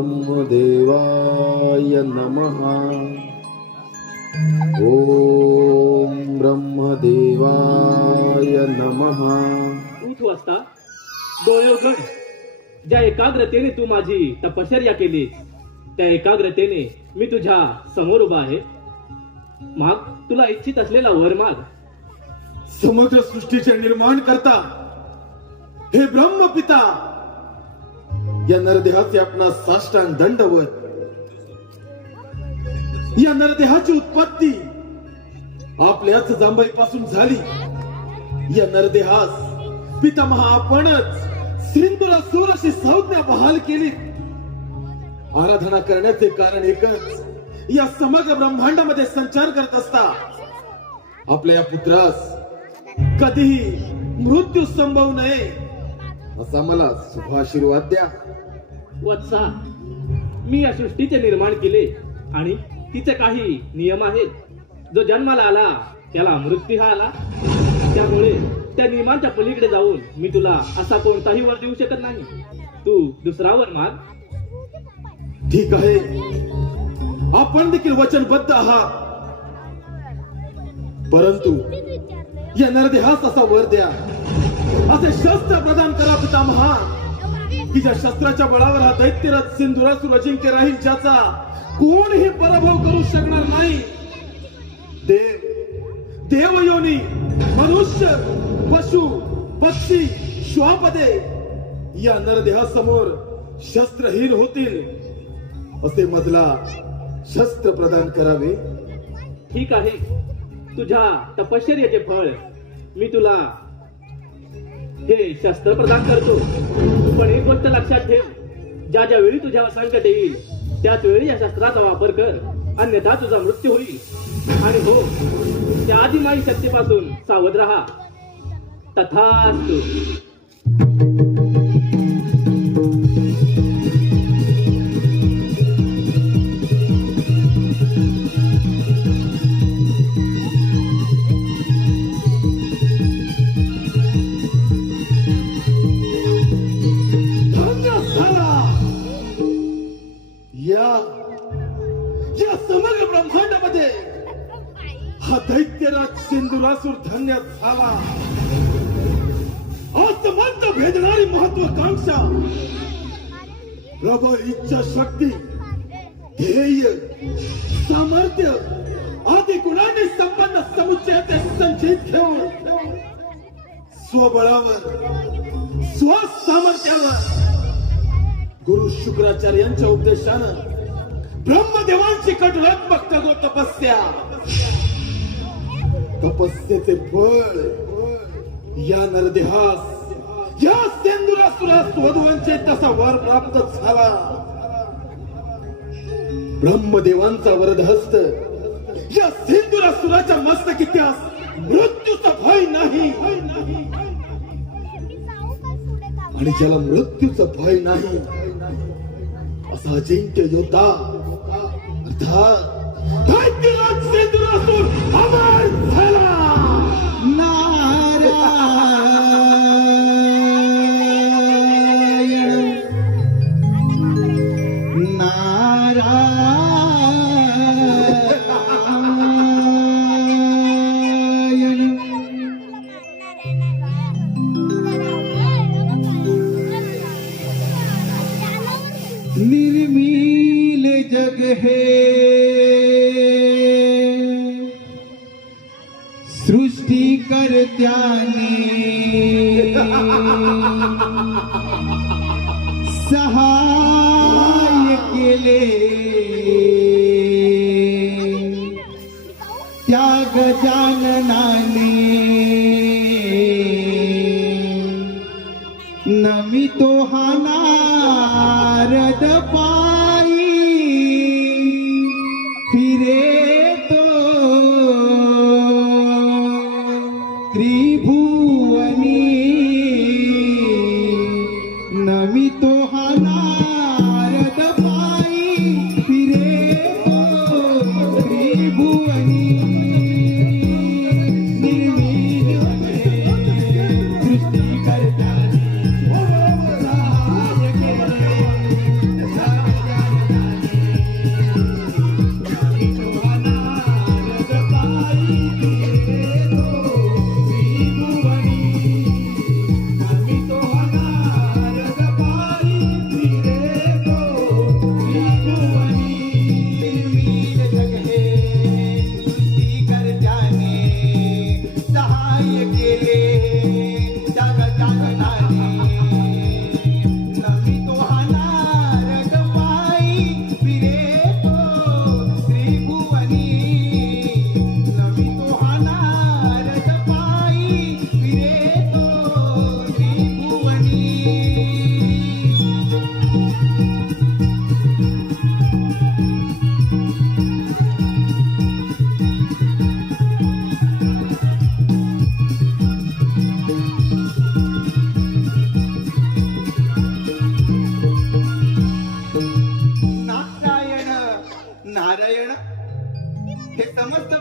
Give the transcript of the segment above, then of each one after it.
ब्रह्मदेवाय नमः। ओम ब्रह्मदेवाय नमः। उठ वाजता डोळे उघड. ज्या एकाग्रतेने तू माझी तपश्चर्या केली त्या एकाग्रतेने मी तुझ्या समोर उभा आहे. माग तुला इच्छित असलेला वर माग. समग्र सृष्टीचे निर्माण करता हे ब्रह्मपिता, या नरदेहाचे आपणा साष्टांग दंडवत. या नरदेहाची उत्पत्ती आपल्याच जांभईपासून झाली. या नरदेहास पितामहा आपणच सिंधुरासुर अशी संज्ञा बहाल केली. आराधना करण्याचे कारण एकच, या समग्र ब्रह्मांडामध्ये संचार करत असता आपल्या या पुत्रास कधीही मृत्यू संभवू नये असा मला शुभाशीर्वाद द्या. वत्सा, मी या सृष्टीचे निर्माण केले आणि तिचे काही नियम आहेत. जो जन्माला आला त्याला मृत्यू हा आला. त्यामुळे त्या नियमांच्या पलीकडे जाऊन मी तुला असा कोणताही वर देऊ शकत नाही. तू दुसरा वर माग. ठीक आहे, आपण देखील वचनबद्ध आहात, परंतु या नरदेहास असा वर द्या, असे शस्त्र प्रदान करा पितामहा, की ज्या शस्त्राच्या बळावर हा दैत्यरथ सिंधुरासुर अजिंक्य राहील, ज्याचा कोणीही पराभव करू शकणार नाही. देवयोनी, मनुष्य, पशु, पक्षी, श्वापदे या नरदेहासमोर शस्त्रहीन होतील असे मजला शस्त्र प्रदान करावे. ठीक आहे, तुझ्या तपश्चर्याचे फळ मी तुला हे शस्त्र प्रदान करतो. पण एक गोष्ट लक्षात ठेव, ज्या ज्या वेळी तुझ्यावर संकट येईल त्याच वेळी या शस्त्राचा वापर कर, अन्यथा तुझा मृत्यू होईल. आणि हो, त्या आदिमाई शक्तीपासून सावध राहा. तथास्तु. या समग्र ब्रह्मांडामध्ये हा दैत्यराज सिंधुरासुर धन्य झाला. आत्मंत भेदणारी महत्वाकांक्षा, प्रबळ इच्छा शक्ती, ध्येय, सामर्थ्य आदी गुणांनी संपन्न समुच्चयाचे संचित घेऊन स्वबळावर, स्वसामर्थ्यावर गुरु शुक्राचार्यांच्या उपदेशानं ब्रह्मदेवांची कठोरात्मक तपस्येचे फळ या नरदेहास, या सिंधुरासुरास वधूंचे तसा वर प्राप्त झाला. ब्रह्मदेवांचा वरदहस्त या सिंधुरासुराच्या मस्तकी त्यास मृत्यूचा भय नाही. आणि ज्याला मृत्यूचं भय नाही असा अजिंक्य योद्धा अर्थात दैत्यराज सिंधुरासुर अमर झाला. निर्मील जग है सृष्टी करत्याने, सहाय केले त्या गजाननाने. नमितो हा नारद पायी फिरे तो त्रिभुवनी. नमितो हा नारद पायी फिरे तो त्रिभुवनी. निर्मील सृष्टी करता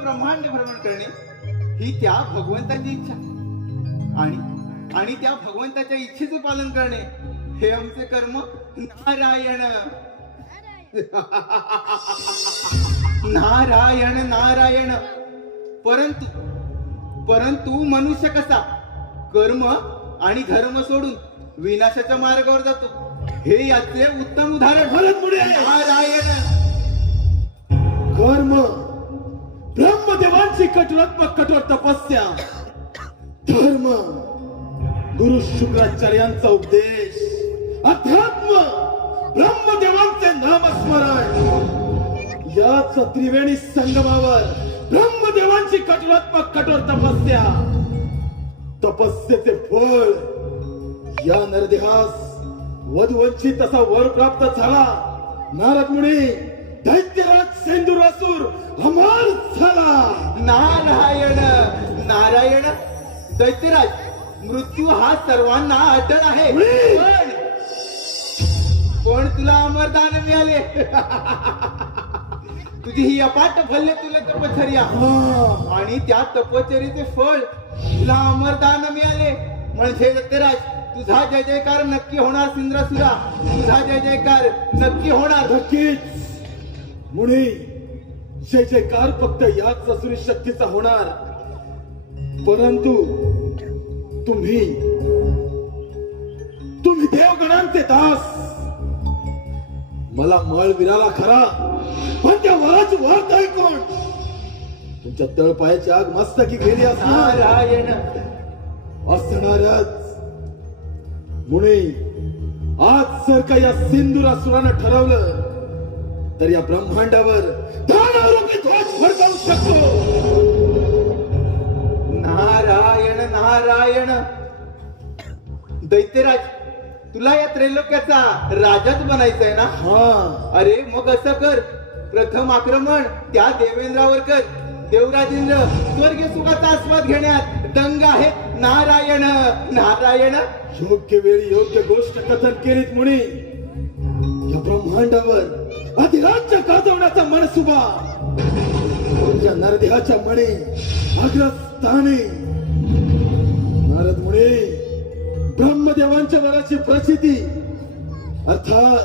ब्रह्मांड भ्रमण करणे ही त्या भगवंताची इच्छा आणि त्या भगवंताच्या इच्छेचे पालन करणे हे आमचे कर्म. नारायण नारायण नारायण. परंतु मनुष्य कसा कर्म आणि धर्म सोडून विनाशाच्या मार्गावर जातो हे याचे उत्तम उदाहरण. नारायण. कर्म ब्रह्मदेवांची कठोर तपस्या, धर्म गुरु शुक्राचार्यांचा उपदेश, अध्यात्म ब्रह्मदेवांचे नामस्मरण. याच त्रिवेणी संगमावर ब्रह्मदेवांची कठोर तपस्या, तपस्येचे फळ या नरदेहास वधुवंचित तसा वर प्राप्त झाला. नारद मुनी दैत्यराज सेंदुरासूर अमर झाला. नारायण नारायण. दैत्यराज मृत्यू हा सर्वांना अटळ आहे, पण तुला अमरदान मिळाले. तुझी ही अपाट फल्ले तुला तपश्चर्या आणि त्या तपश्चर्येचे फळ तुला अमरदान मिळाले. म्हणजे दैत्यराज तुझा जय जयकार नक्की होणार. सिंद्रासुरा तुझा जय जयकार नक्की होणार. नक्कीच मुनी, जय जयकार फक्त याच असुरी शक्तीचा होणार. परंतु तुम्ही देवगणांचे दास. मला मळ विराला खरा, पण त्या वराची वार्त ऐकून तुमच्या तळपायाची आग मस्तकी गेली असणार. नारायण. असणारच मुनी. आज जर का या सिंदुरासुरानं ठरवलं तर या ब्रह्मांडावर दानवरूपी ध्वज फडकावू शकतो. नारायण नारायण. दैत्यराज तुला या त्रैलोक्याचा राजाच बनायचंय ना? हा. अरे मग असं कर, प्रथम आक्रमण त्या देवेंद्रावर कर. देवराजेंद्र स्वर्गीय सुखाचा आस्वाद घेण्यात दंग आहेत. नारायण नारायण. योग्य वेळी योग्य गोष्ट कथन केलीत मुनी. या ब्रह्मांडावर अधिराज्य गाजवण्याचा मनसुबा तुमच्या नरदेहाच्या मणी अग्रस्थानी. नारद मुनी, ब्रह्मदेवांच्या वराची प्रचिती अर्थात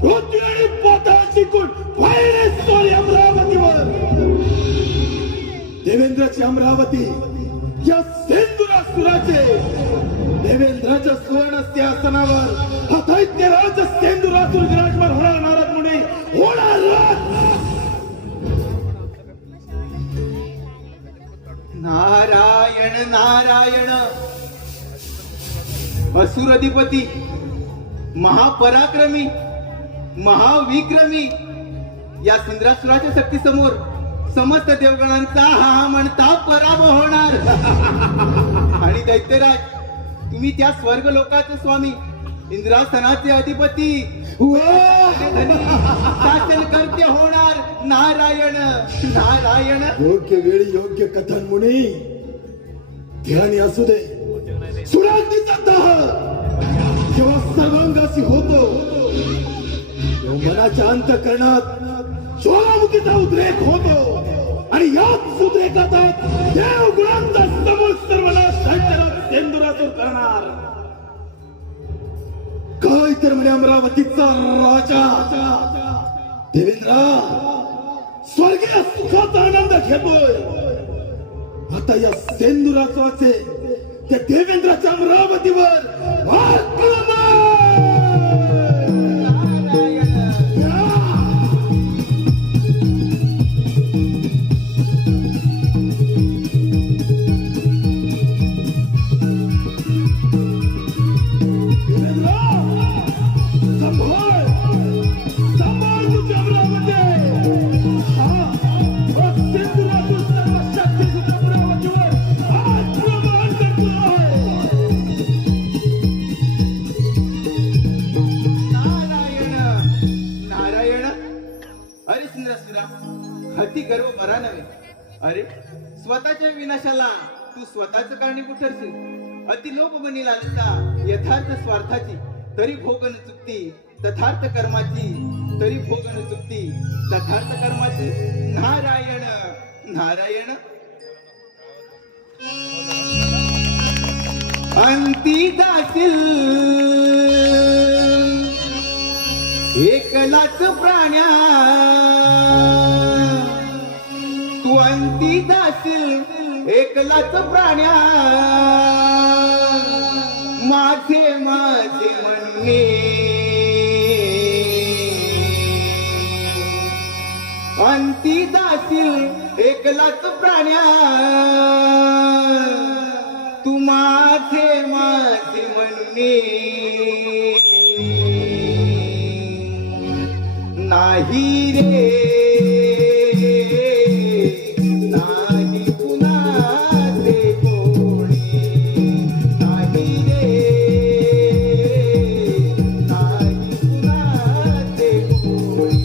पृथ्वी आणि पाताळाची कुंड वाहिरेश्वरी अमरावतीवर. देवेंद्राची अमरावती या सेंदुरासुराचे देवेंद्राच्या सुवर्ण सिंहासनावर हा दैत्यराज सेंदुरासुर विराजमान होणार. नारद मुनी, होणार. नारायण नारायण. असुर अधिपती, महापराक्रमी, महाविक्रमी या सिंद्रासुराच्या शक्ती समोर समस्त देवगणांचा हा म्हणता पराभव होणार. आणि दैत्यराज तुम्ही त्या स्वर्ग लोकाचे स्वामी, इंद्रासनाचे अधिपती, शासन करते होणार. नारायण नारायण. योग्य वेळी योग्य कथन मुनी. ध्यानी असू दे. सुराग्नीचा दाह जेव्हा सर्वांगाशी होतो तेव्हा मनाच्या अंतःकरणात ज्वालामुखीचा उद्रेक होतो. आणि याच उद्रेकात देवगुणांचा समूळ सर्वनाश दैत्यराज सेंदुरासुर करणार. काय तर म्हणे अमरावतीचा राजा देवेंद्रा स्वर्गीय सुखाचा आनंद घेतोय. आता या सेंदुरासुराचे त्या देवेंद्राच्या अमरावतीवर आक्रमण. अति गर्व बरा नव्हे. अरे स्वतःच्या विनाशाला तू स्वतःच कारणीभूत ठरशील. अति लोभ बनी लालसा यथार्थ स्वार्थाची, तरी भोगन चुकती तथार्थ कर्माची, तरी भोगन चुकती तथार्थ कर्माची. नारायण नारायण अंती जाशील एकलाच प्राण्या तू अंती जाशील एकलाच प्राण्या माझे माझे म्हणणे अंती जाशील एकलाच प्राण्या तू माझे माझे म्हणणे नाही रे नाही कुणाचे कोणी नाही रे नाही कुणाचे कोणी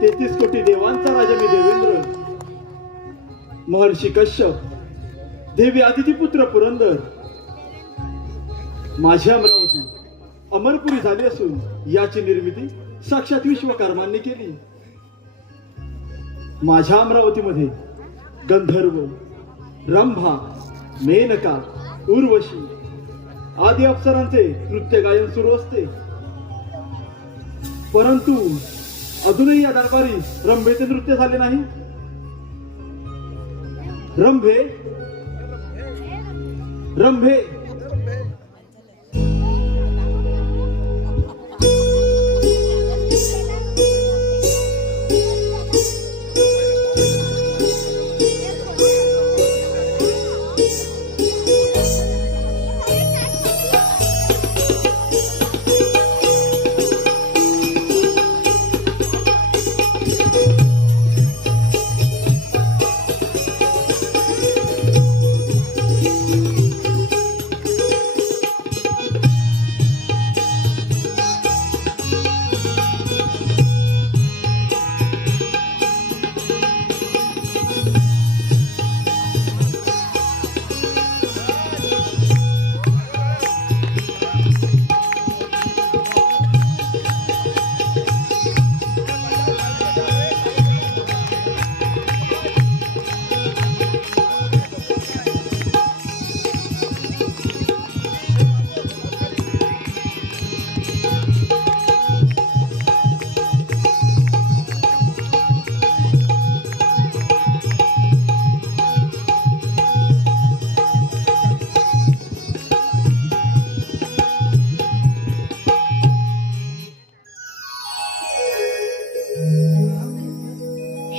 तेहतीस कोटी देवांचा राजा मी देवेंद्र महर्षी कश्यप देवी आदितीपुत्र पुरंदर माझी अमरावती अमरपुरी झाली असून याची निर्मिती साक्षात विश्वकर्मांनी केली. माझ्या अमरावतीमध्ये गंधर्व रंभा मेनका उर्वशी आदी अप्सरांचे नृत्य गायन सुरू असते. परंतु अजूनही या दरबारी रंभेचे नृत्य झाले नाही. रंभे रंभे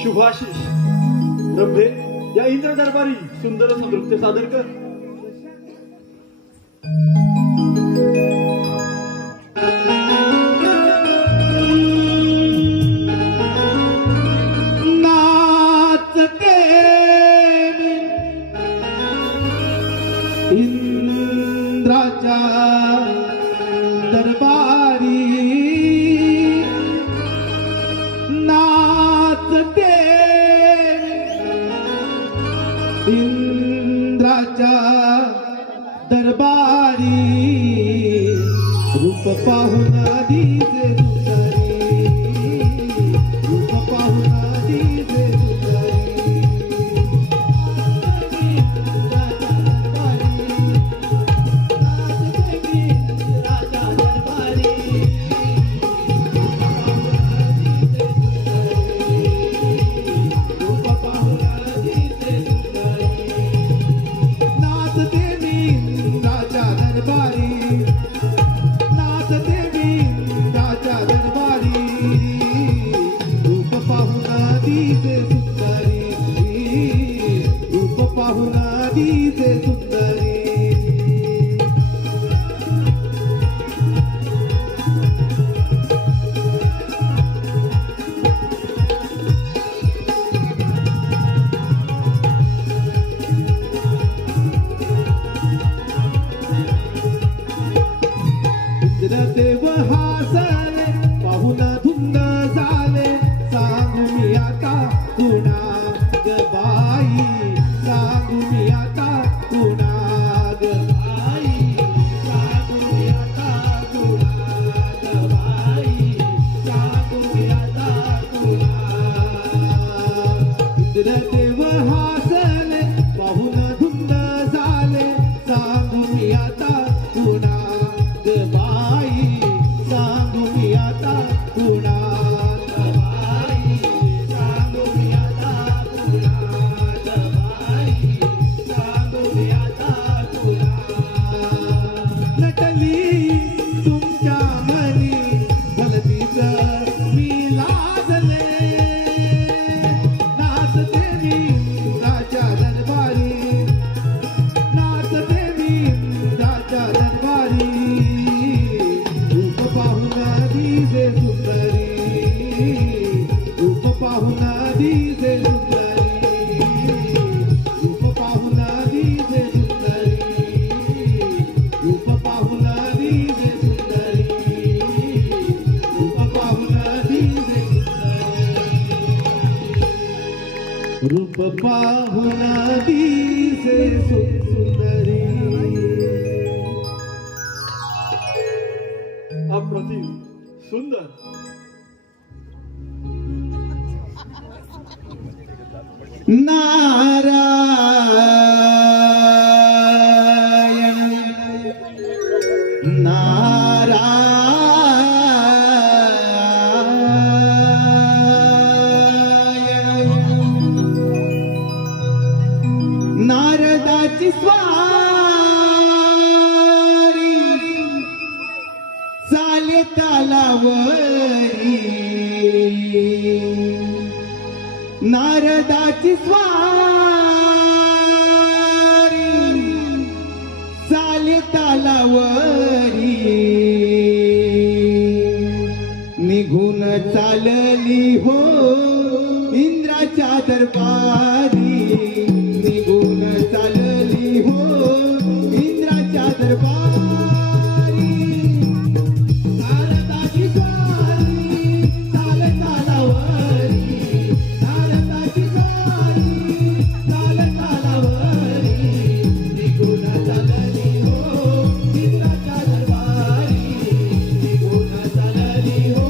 शुभाशिष रंभे या इंद्र दरबारी सुंदर असं नृत्य सादर कर. नाचते इंद्राच्या दरबारी नाचते इंद्राच्या इंद्राच्या दरबारी रूप पाहून दिसे सुंदरी रूप पाहून दिसे देव हासले पाहुन धुंद झाले सांगू मी आता कुणा ग बाई सांगू मी आता कुणा ग बाई सांगू मी आता कुणा ग बाई सांगू मी आता कुणा इंद्रदेव हासले पाहुन धुंद झाले सांगू मी आता कुणा ग बाई सांगू मी आता कुणा ग बाई सांगू मी आता कुणा ग बाई सांगू मी आता कुणा नटली तुमच्या मनी भलतीच मी लाजले नाचते मी राजा दरबारी नाचते मी राजा दरबारी रूप पाहून दिसे सुंदरी रूप पाहून दिसे सुंदरी रूप पाहून दिसे सुंदरी रूप पाहून दिसे सुंदरी रूप पाहून दिसे सुंदरी रूप पाहून दिसे सुंदरी अप्रतिम सुंदर नारायण नारायण नारदाची स्वारी चाले तालावरी नारदाची स्वारी चाले तालावरी निघून चालली हो इंद्राच्या दरबारी निघून चालली हो इंद्राच्या दरबारी नारदाची स्वारी चाले तालावरी नारदाची स्वारी चाले तालावरी निघून चालली हो इंद्राच्या दरबारी निघून चालली हो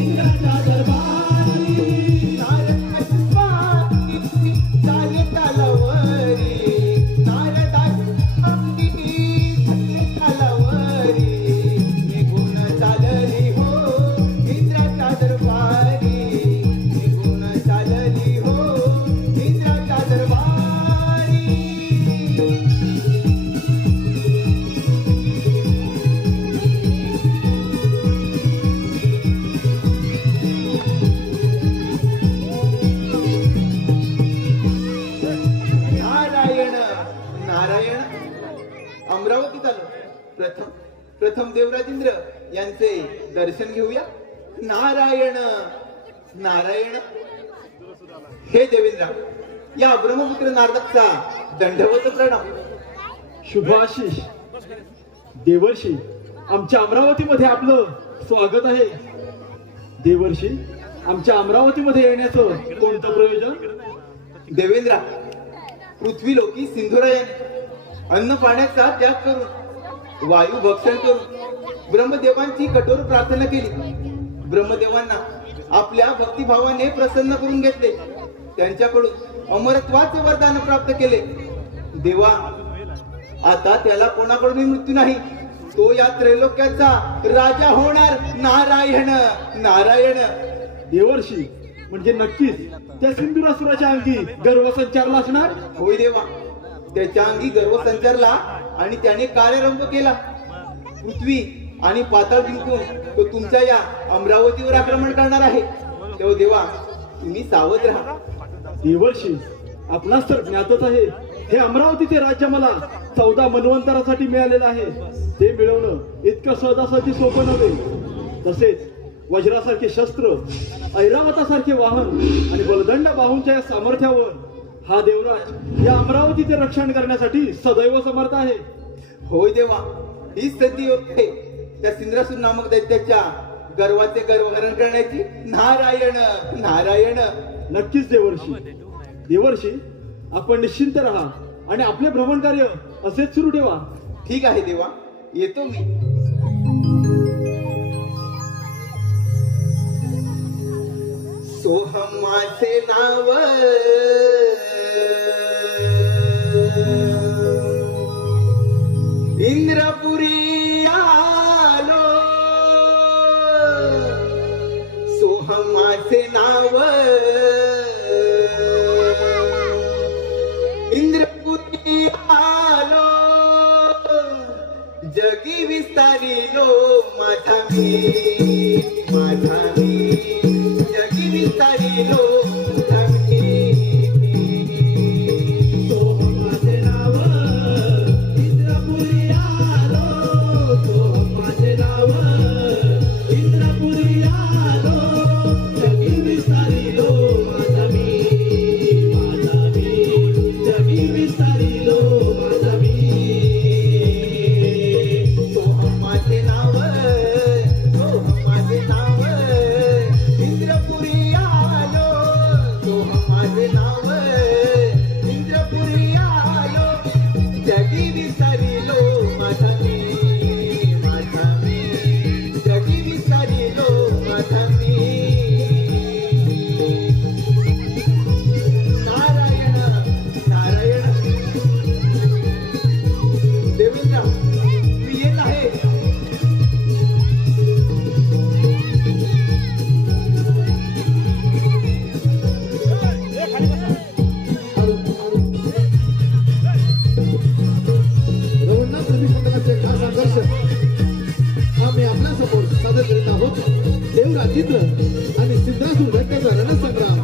इंद्राच्या दरबारी नारदाची स्वारी चाले तालावरी नारदाची स्वारी चाले तालावरी निघून चालली हो इंद्राच्या दरबारी निघून चालली हो इंद्राच्या दरबारी नारायण नारायण अमरावतीत आलो प्रथम देवराजेंद्र यांचे दर्शन घेऊया नारायण नारायण हे देवेंद्र या ब्रह्मपुत्र नारदाचा दंडवत प्रणाम शुभाशीष देवर्षी आमच्या अमरावतीमध्ये आपलं स्वागत आहे. देवर्षी आमच्या अमरावतीमध्ये येण्याचं कोणतं प्रयोजन? देवेंद्र पृथ्वी लोकी सिंधुरायाने अन्न पाण्याचा त्याग करून वायू भक्षण करून ब्रह्मदेवांची कठोर प्रार्थना केली. ब्रह्मदेवांना आपल्या भक्तिभावाने प्रसन्न करून घेतले. त्यांच्याकडून अमरत्वाचे वरदान प्राप्त केले. देवा, आता त्याला कोणाकडून मृत्यू नाही. तो या त्रैलोक्याचा राजा होणार. नारायण नारायण. देवर्षी, म्हणजे नक्कीच त्या सिंधुरासुराच्या अंगी गर्व संचारला असणार. होय देवा, त्याच्या अंगी गर्व संचारला आणि त्याने कार्यारंभ केला. पृथ्वी आणि पाताळ जिंकून तो तुमच्या या अमरावतीवर आक्रमण करणार आहे. तेव्हा देवा, तुम्ही सावध राहा. देवर्षी, आपणास तर ज्ञातच आहे, हे अमरावतीचे राज्य मला 14 मन्वंतरासाठी मिळालेलं आहे. ते मिळवणं इतकं सहजासहजी सोपं नव्हे. तसेच वज्रासारखे शस्त्र, ऐरावतासारखे वाहन आणि बलदंड बाहूंच्या या सामर्थ्यावर हा देवराज या अमरावतीचे रक्षण करण्यासाठी सदैव समर्थ आहे. होय देवा, ही संधी होते त्या सिंद्रासूर नामक दैत्याच्या गर्वाचे गर्वहरण करण्याची. नारायण नारायण. नक्कीच देवर्षी. देवर्षी, आपण निश्चिंत राहा आणि आपले भ्रमण कार्य असेच सुरू ठेवा. ठीक आहे देवा, येतो मी. सोहम माझे नाव, इंद्रपुरी आलो. सोहम माझे नाव, इंद्रपुरी आलो. जगी विस्तारिलो माझा मी, माझा मी. जगी विस्तारिलो माझा मी. सोहम माझे नाव, इंद्रपुरी आलो. सोहम माझे नाव, इंद्रपुरी आलो. जगी विस्तारिलो माझा मी, माझा मी. जगी विस्तारिलो माझा मी. सोहम माझे नाव, सोहम माझे नाव. इंद्रपुरी आलो. सोहम माझे नाव, इंद्रपुरी आलो. जगी विसरिलो माझा मी, माझा मी. जगी विसरिलो माझा मी. नारायण नारायण. देवेंद्र, मी येत आहे. रवळनाथ प्रतिष्ठानाचे खास आकर्षक आम्ही आपल्यासमोर सादर करीत आहोत देवराजिंद्र आणि सिंधरासूर दैत्याचा रणसंग्राम.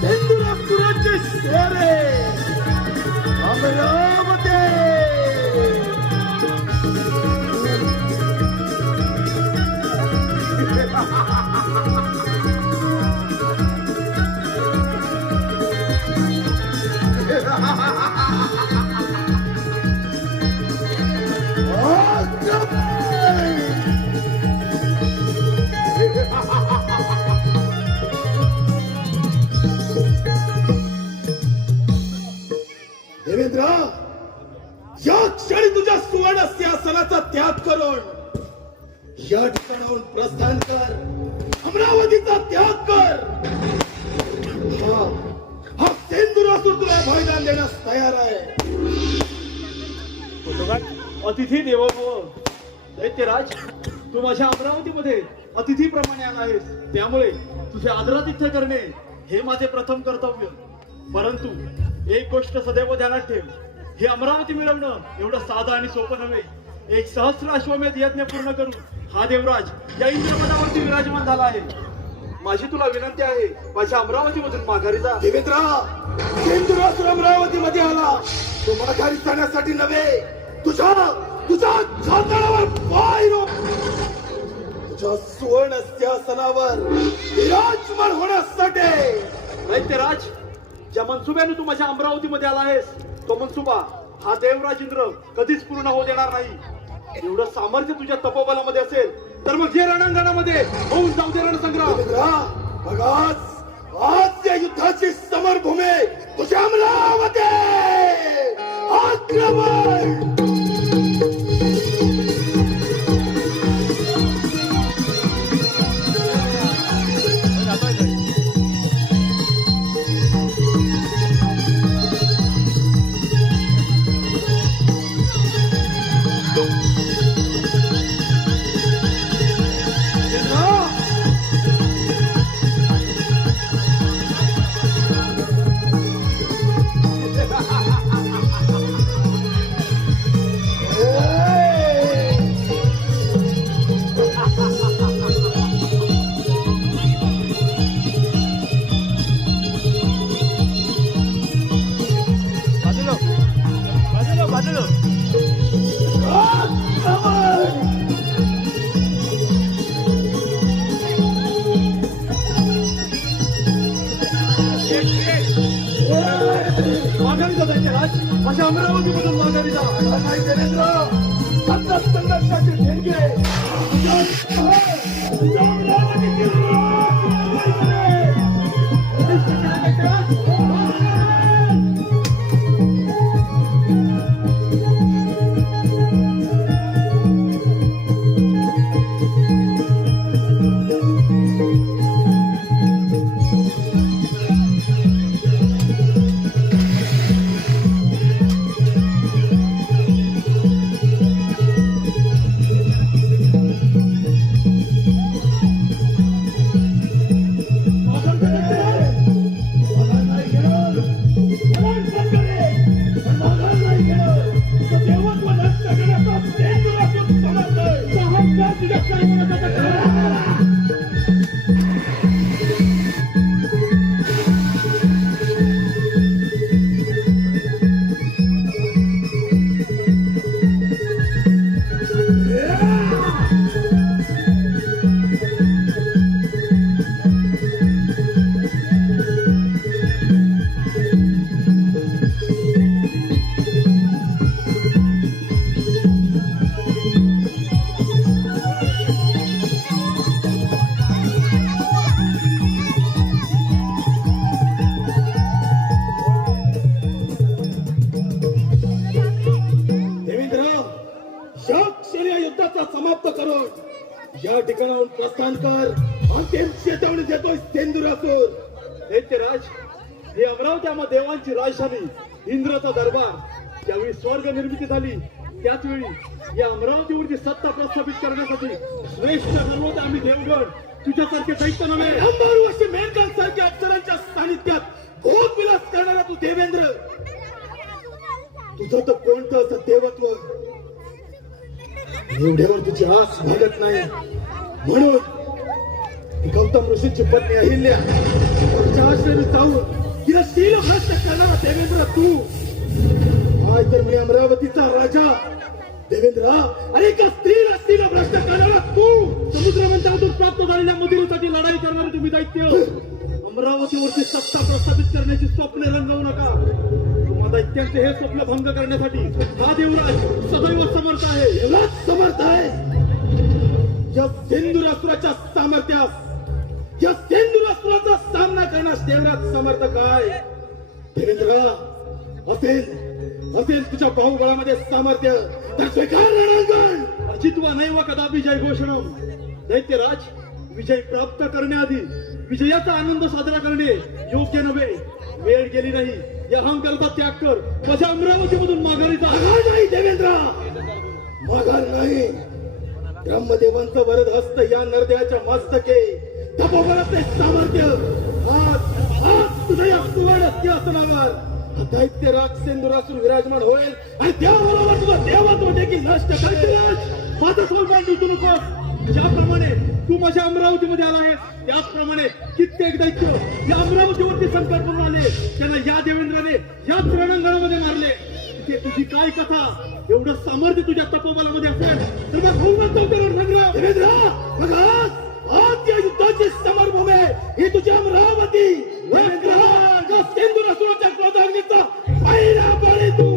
सिंधुरासुराचे शेरे अमरावती. देवेंद्र, या क्षणी तुझ्या सुवर्ण सिंहासनाचा त्याग करून या ठिकाणाहून प्रस्थान कर. अमरावतीचा त्याग कर. हा सिंधुरासूर तुला बलिदान देण्यास तयार आहे. अतिथी देवो भव. दैत्यराज, तू माझ्या अमरावतीमध्ये अतिथीप्रमाणे आला आहेस, त्यामुळे तुझे आदरातिथ्य करणे हे माझे प्रथम कर्तव्य. परंतु एक गोष्ट सदैव ध्यानात ठेव, ही अमरावती मिळवणं एवढं साधं आणि सोपं नव्हे. एक सहस्र अश्वमेध यज्ञ पूर्ण करून हा देवराज या इंद्रपदावरती विराजमान झाला आहे. माझी तुला विनंती आहे, माझ्या अमरावती मधून माघारी जा. देवेंद्रा, सिंधुरासुर अमरावती मध्ये आला तो माघारी जाण्यासाठी नव्हे, तुझ्या छाताडावर पाय रोव, तुझ्या सुवर्ण सिंहासनावर विराजमान होण्यासाठी. दैत्यराज, ज्या मनसुब्याने तू माझ्या अमरावती मध्ये आला आहेस तो मनसुबा हा देवराज इंद्र कधीच पूर्ण होऊ देणार नाही. एवढं सामर्थ्य तुझ्या तपोबलामध्ये असेल तर मग जे रणांगणामध्ये होऊन जाऊ दे रणसंग्राम. देवेंद्रा, बघ आज या युद्धाची समरभूमी तुझ्या अमरावती. आक्रमण. माघारी जा दैत्यराज, माझ्या अमरावती मधून माघारी जा. नाही देवेंद्र, आता संघर्षाचे ठेंगे तुझ्या अमरावतीची समाप्त करून या ठिकाणाहून प्रस्थान कर. अंतिम चेतावणी देतोय सिंधुरासुर. दैत्यराज, ही अमरावती देवांची राजधानी, इंद्राचा दरबार. ज्यावेळी स्वर्ग निर्मिती झाली त्याच वेळी या अमरावतीवरची सत्ता प्रस्थापित करण्यासाठी श्रेष्ठ नव्हते आम्ही देवगण. तुझ्यासारखे दैत्य नव्हे. अंबारवर्षी मेघाल सारख्या अक्षरांच्या सानिध्यात भोग विलास करणारा तू देवेंद्र, तुझं तर कोणतं असं देवत्व एवढ्यावर तुझी आस भागत नाही. म्हणून गौतम ऋषीची पत्नी अहिल्या तिच्या आश्रमी जाऊन तिला शीलभ्रष्ट करणारा देवेंद्र तू. आज तर मी अमरावतीचा राजा देवेंद्र, अरे एका स्त्रीला शीलभ्रष्ट करणारा तू. समुद्र मंथनातून प्राप्त झालेल्या मदिरेसाठी लढाई करणारे तुम्ही दैत्य, अमरावतीवरची सत्ता प्रस्थापित करण्याची स्वप्ने रंगवू नका. तुम्हा दैत्यांचे हे स्वप्न भंग करण्यासाठी हा देवराज सदैव समर्थ आहे. देवराज समर्थ आहे. या सिंधुरासुराच्या सामर्थ्यास, या सिंधुरासुराचा सामना करण्यास देवराज समर्थ काय? देवेंद्र, असेल तुझ्या बाहुबळामध्ये सामर्थ्य तर स्वीकार रणांगण. अजित्वा नैव कदापि जय घोषणम. दैत्यराज, विजय प्राप्त करण्याआधी विजयाचा आनंद साजरा करणे योग्य नव्हे. वेळ गेली नाही. या अहंकाराचा त्याग कर. माझ्या अमरावतीमधून माघारी जा. माघार नाही देवेंद्र, माघार नाही. ब्रह्मदेवांचं वरद हस्त या नरदेवाच्या मस्तके, तपोबलाचे सामर्थ्य आज तुझ्या या सुवर्ण सिंहासनावर दैत्यराज सिंधुरासूर विराजमान होईल आणि त्याबरोबर तुझं देवत्व देखील नष्ट करेल. माझं सोलमान दिसू नको. ज्याप्रमाणे तू माझ्या अमरावतीमध्ये आला आहेस त्याचप्रमाणे कित्येक दैत्य या अमरावतीवरती संकट करून आले. त्यांना या देवेंद्राने याच रणांगणामध्ये मारले. इथे तुझी काय कथा? एवढं सामर्थ्य तुझ्या तपोबलामध्ये असेल तर मग होऊन संग्राम. देवेंद्र बघा आज या युद्धाची समरभूमी आहे ही तुझी अमरावती. देवेंद्र जो सिंधुरासुराच्या क्रोधाग्नीचा पहिला बळी तू.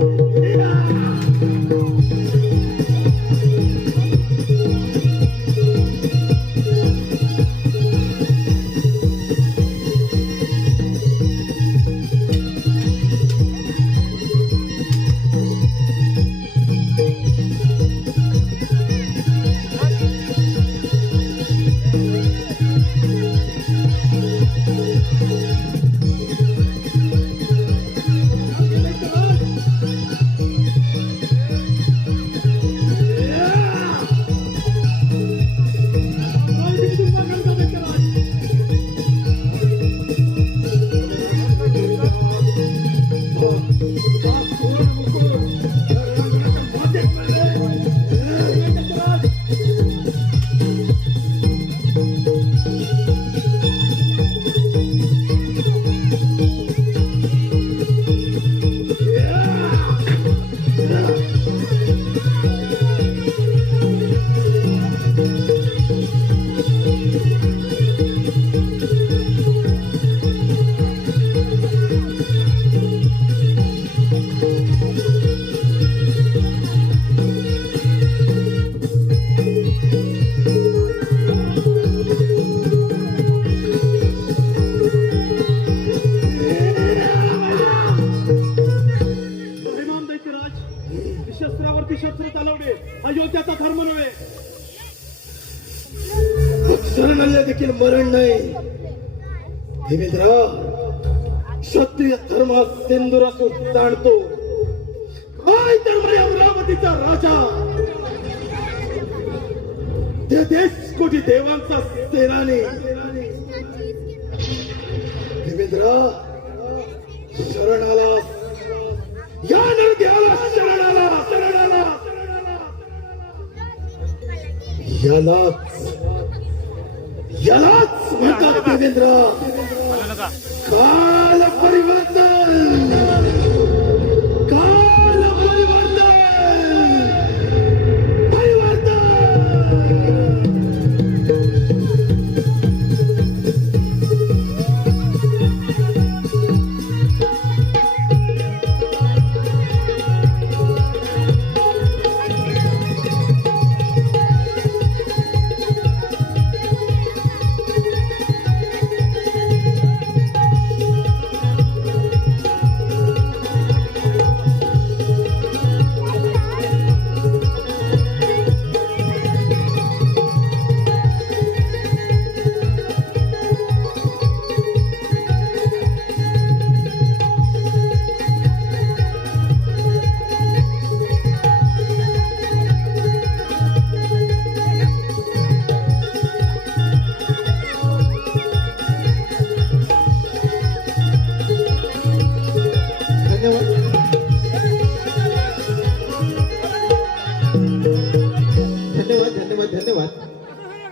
शस्त्रावरती शस्त्र चालवणे हा योद्ध्याचा धर्म नव्हे. शरणाला देखील मरण नाही. देवेंद्र क्षत्रिय धर्म सिंधुरासूर जाणतो. काय तर म्हणे अमरावतीचा राजा ते देश कोटी देवांचा सेनानी. देवेंद्र शरणाला या नरदेवाला शरणाला शरणाला यालाच म्हणतात देवेंद्र काल परिवर्तन. काल परिवर्तन. परिवर्तन.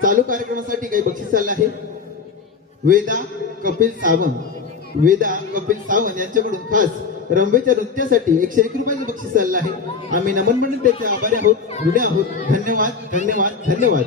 चालू कार्यक्रमासाठी काही बक्षीस आलं आहे. वेदा कपिल सावंत यांच्याकडून खास रंभेच्या नृत्यासाठी 101 रुपयाचं बक्षीस आलं आहे. आम्ही नमन म्हणून त्याचे आभारी आहोत, ऋणी आहोत. धन्यवाद धन्यवाद धन्यवाद.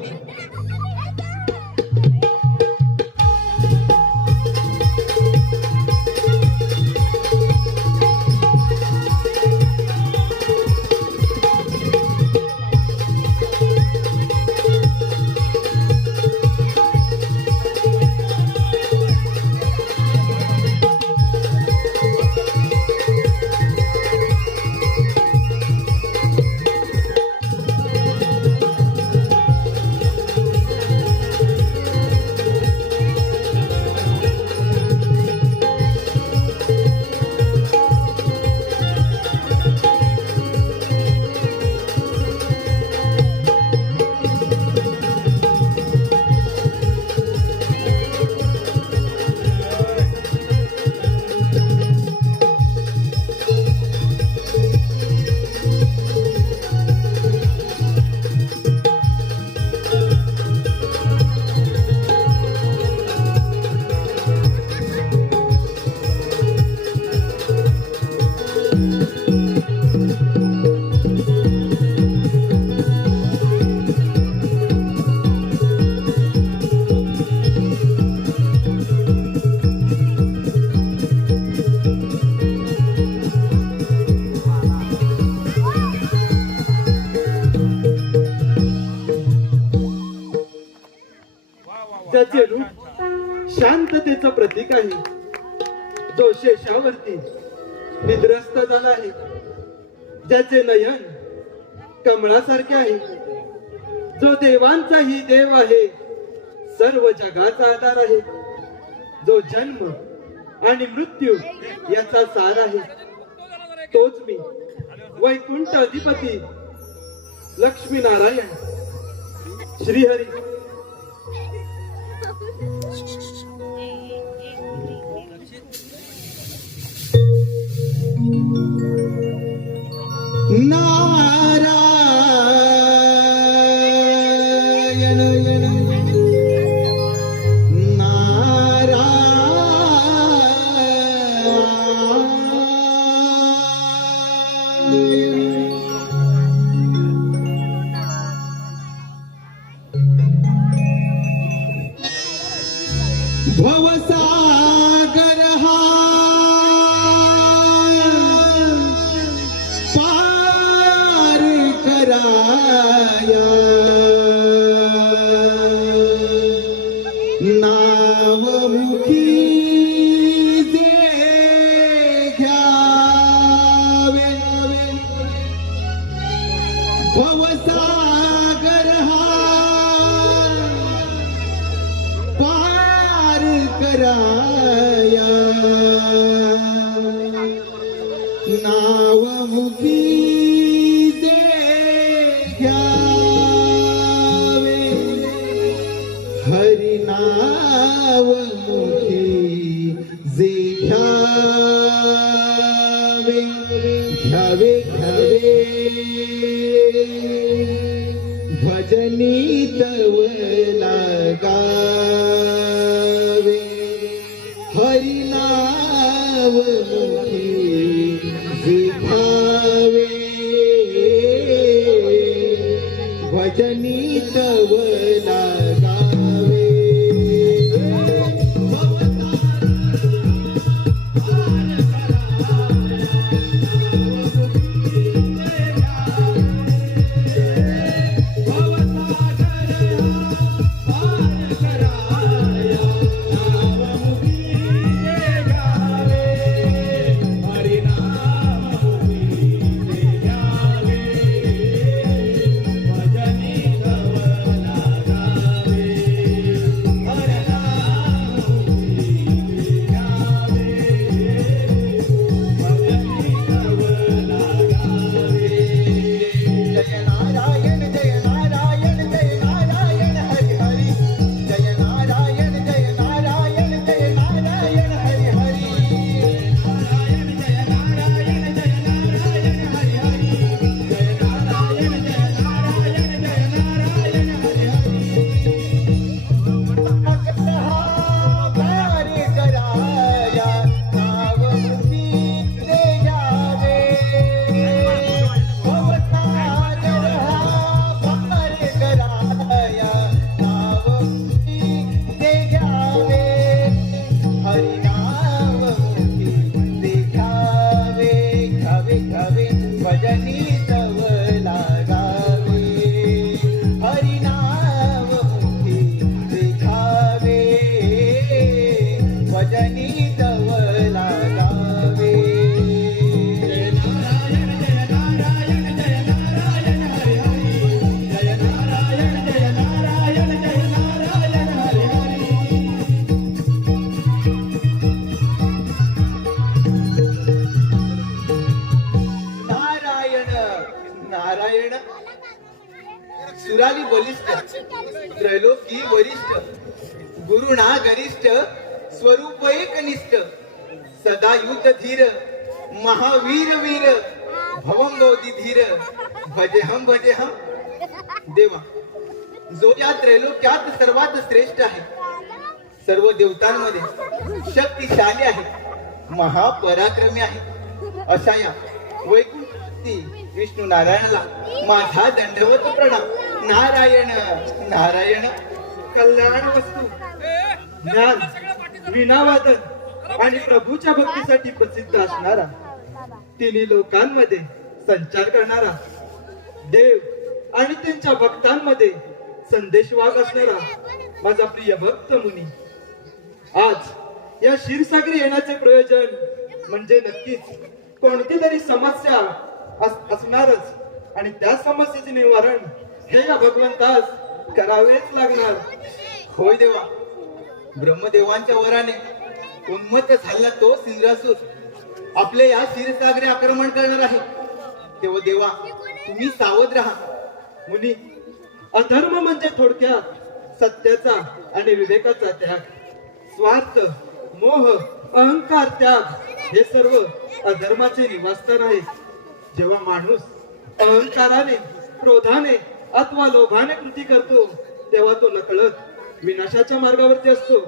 ज्याचे रूप शांततेचं प्रतीक आहे, जो शेषावरती निद्रस्त झाला आहे, ज्याचे नयन कमळासारखे आहे, जो देवांचाही देव आहे, सर्व जगाचा आधार आहे, जो जन्म आणि मृत्यू याचा सार आहे, तोच मी वैकुंठ अधिपती लक्ष्मीनारायण श्रीहरी. नारायण भवसागर हा पार कराया, नावमुखी जे घ्यावे, भवसागर हा पार कराया, नावमुखी जे घ्यावे, हरी नावमुखी जे घ्यावे, घ्यावे घ्यावे भजनी तव लागावे, हरी नावमुखी जे घ्यावे, भजनी तव लागावे. नारायण सुराली बलिष्ठ, त्रैलोकी वरिष्ठ, गुरुणा गरिष्ठ, स्वरूप एकनिष्ठ, सदा युद्ध धीर, महावीर वीर, भवंगोदी धीर, भजेहम भजेहम. देवा, जो या त्रैलोक्यात सर्वात श्रेष्ठ आहे, सर्व देवतांमध्ये शक्तिशाली आहे, महापराक्रमी आहे, अशा या वैकुंठी विष्णू नारायणाला माझा दंडवत प्रणाम. नारायण नारायण. कल्याण वस्तू, ज्ञान, वीणावादन आणि प्रभूच्या भक्तीसाठी प्रसिद्ध असणारा, तिन्ही लोकांमध्ये संचार करणारा, देव आणि त्यांच्या भक्तांमध्ये संदेशवाहक असणारा, माझा प्रिय भक्त मुनी, आज या क्षीरसागरी येण्याचे प्रयोजन म्हणजे नक्कीच कोणती तरी समस्या असणारच आणि त्या समस्येचे निवारण हे या भगवंतास करावेच लागणार. होय देवा, ब्रह्मदेवांच्या वराने उन्मत्त झाला तो सिंहासूर आपले या क्षीरसागरी आक्रमण करणार आहे. तेव्हा देवा तुम्ही सावध राहा. मुनी, अधर्म म्हणजे थोडक्यात सत्याचा आणि विवेकाचा त्याग, स्वार्थ, मोह, अहंकार त्याग हे सर्व अधर्माचे निवासस्थान आहे. जेव्हा माणूस अहंकाराने, क्रोधाने अथवा लोभाने कृती करतो तेव्हा तो नकळत विनाशाच्या मार्गावरती असतो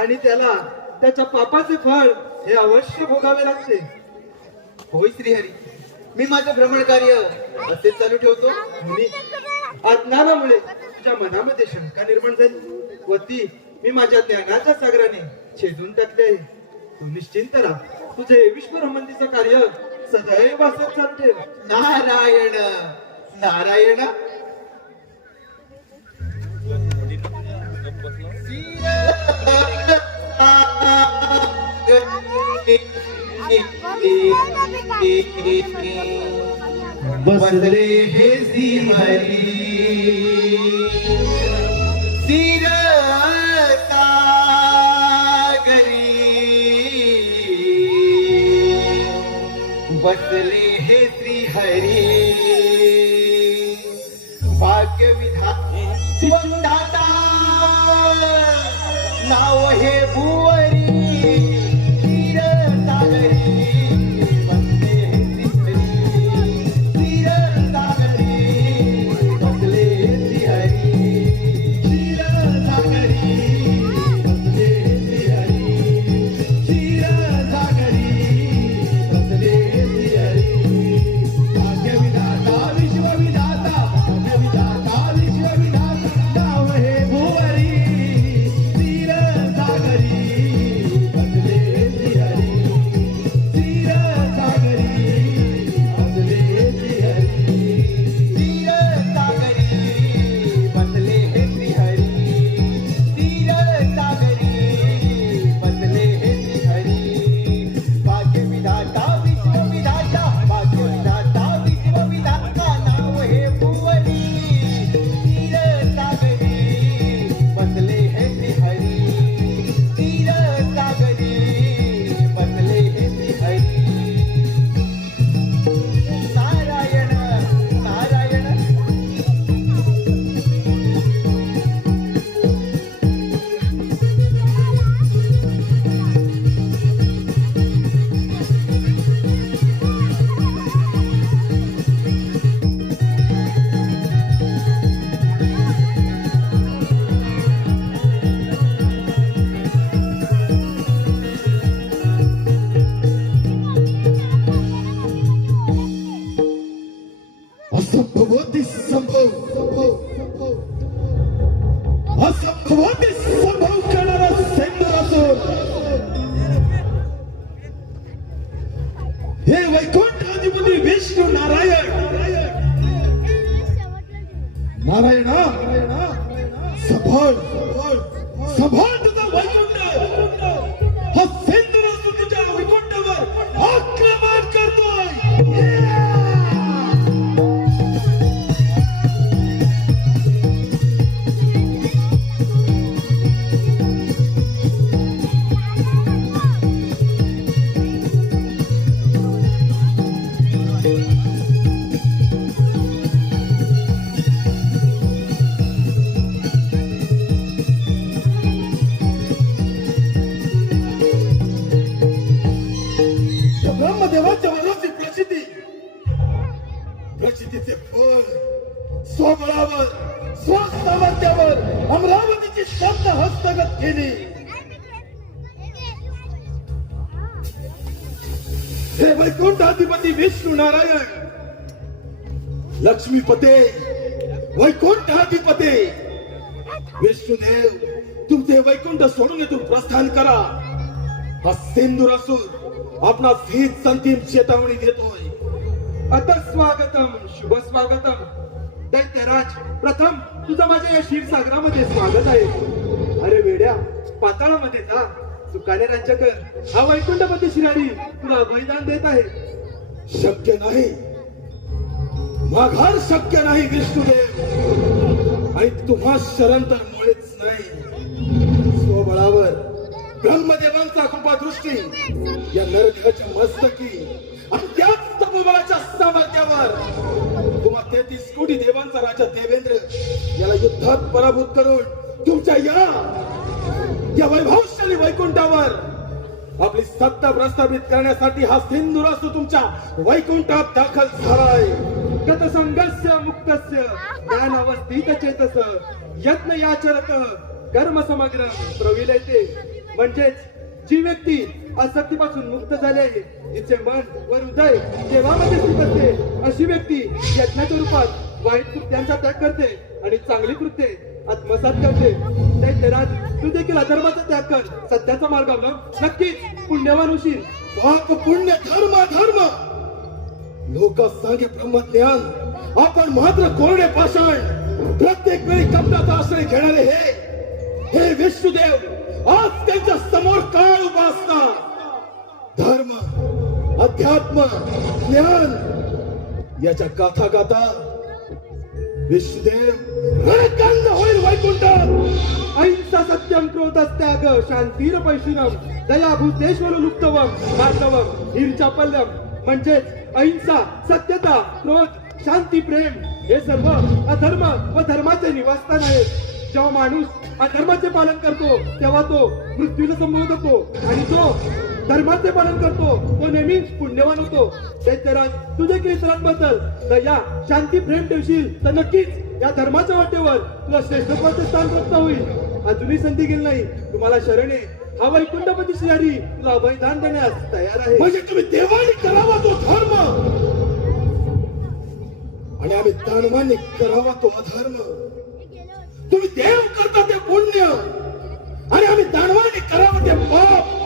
आणि त्याला त्याच्या पापाचे फळ हे अवश्य भोगावे लागते. होय श्रीहरी, मी माझं भ्रमण कार्य असेच चालू ठेवतो. मुनी, अज्ञानामुळे तुझ्या मनामध्ये शंका निर्माण झाली व ती मी माझ्या ज्ञानाच्या सागराने छेदून टाकली आहे. तू निश्चिंत राहा, तुझे विश्वब्रह्मंतीचं कार्य सदैव असंच चालू ठेव. नारायण नारायण. बसले हे श्रीहरी सिर सागरी, बसले हे श्रीहरी भाग्य विधाता नाव हे भुवरी सिर सागरी, बसले हे श्रीहरी सिर सागरी, बसले हे श्रीहरी सिर सागरी, बसले हे श्रीहरी सिर सागरी, बसले हे श्रीहरी भाग्य विधाता विश्वविधाता, भाग्य विधाता विश्वविधाता नाव हे भुवरी सिर सागरी, बसले हे श्रीहरी सिर सागरी, बसले हे श्रीहरी सिर सागरी, बसले हे श्रीहरी सिर सागरी, बसले हे श्रीहरी भाग्य विधाता विश्वविधाता, भाग्य विधाता विश्वविधाता नाव हे भुवरी सिर सागरी, बसले हे श्रीहरी सिर सागरी, बसले हे श्रीहरी. नारायण नारायण. असंभवती संभव, असंभवती संभव करणारा सेंद्र असून हे वैकुंठ अधिपती विष्णू नारायण. नारायण सभळ सभळ तुझा वैकुंठ हा सेंद्र असून तुझ्या वैकुंठावर आक्रमण करतोय. ब्रह्मदेवाच्या वराची प्रचिती, प्रचितीचे फळ स्वबळावर स्वसामर्थ्यावर अमरावतीची शब्द हस्तगत केली. हे वैकुंठाधिपती विष्णू नारायण, लक्ष्मीपते, वैकुंठाधिपते विष्णुदेव, तुमचे वैकुंठ सोडून येथून प्रस्थान करा. हा सिंदूर असून आपणास हीच अंतिम चेतावणी देतोय. आता स्वागतम, शुभ स्वागतम. दैत्यराज, प्रथम तुझं माझ्या या क्षीरसागरामध्ये स्वागत आहे. अरे वेड्या, पाताळामध्ये जा, सुखाने राज्य कर. हा वैकुंठपती शिराडी तुला बलिदान देत आहे. शक्य नाही, माघार शक्य नाही विष्णुदेव. आणि तुम्हा शरण तर मुळेच नाही. स्वबळावर ब्रह्मदेवांचा कृपादृष्टी या नरदेवाच्या मस्तकी आणि त्याच तपोबळाच्या सामर्थ्यावर तुम्हा 33 कोटी देवांचा राजा देवेंद्र याला युद्धात पराभूत करून तुमच्या या वैभवशाली वैकुंठावर आपली सत्ता प्रस्थापित करण्यासाठी हा सिंधुरासू तुमच्या वैकुंठात दाखल झालाय. गतसंगस्य मुक्तस्य ज्ञानावस्थित चेतस यत्न याचरत कर्म समग्र प्रविलयते. म्हणजेच जी व्यक्ती आसक्तीपासून मुक्त झाली आहे, जिचे मन व हृदय देवामध्ये स्थित असते, अशी व्यक्ती यज्ञाच्या रूपात वाईट कृत्यांचा त्याग करते आणि चांगली कृत्ये आत्मसात करते. दैत्यराज, तू देखील अधर्माचा त्याग कर, सत्याचा मार्ग अवलंब, नक्कीच पुण्यवान होशील. पाप पुण्य धर्म धर्म लोक सांगे ब्रह्मज्ञान, आपण मात्र कोरडे पाषाण. प्रत्येक वेळी कपटाचा आश्रय घेणारे हे विष्णुदेव आज त्यांच्या समोर काय उभा असतात. धर्म, अध्यात्म, ज्ञान याच्या गाथा गाथा विष्णुदेव रणकंद होईल वैकुंठात. अहिंसा सत्यम क्रोधस्त्याग शांतीर पैशुनम दया भूतेश्वर लुप्तवम मार्दवम हीरचापल्यम. म्हणजेच अहिंसा, सत्यता, क्रोध, शांती, प्रेम हे सर्व अधर्म व धर्माचे निवासस्थान आहेत. जेव्हा माणूस अधर्माचे पालन करतो तेव्हा तो मृत्यूला संबोधतो आणि जो धर्माचे पालन करतो तो नेहमीच पुण्यवान होतो. दैत्यराज, तू देखील इतरांबद्दल दया, शांती, प्रेम ठेवशील तर नक्कीच या धर्माच्या वाटेवर तुला श्रेष्ठत्वाचे स्थान प्राप्त होईल. अजूनही संधी गेली नाही, तुम्हाला शरणे हा वैकुंठपती श्रीहरी तुला बलिदान देण्यास तयार आहे. म्हणजे तुम्ही देवाने करावा तो धर्म आणि आम्ही दानवाने करावा तो अधर्म. तुम्ही देव करता ते पुण्य आणि आम्ही दानवाने करावं ते पाप.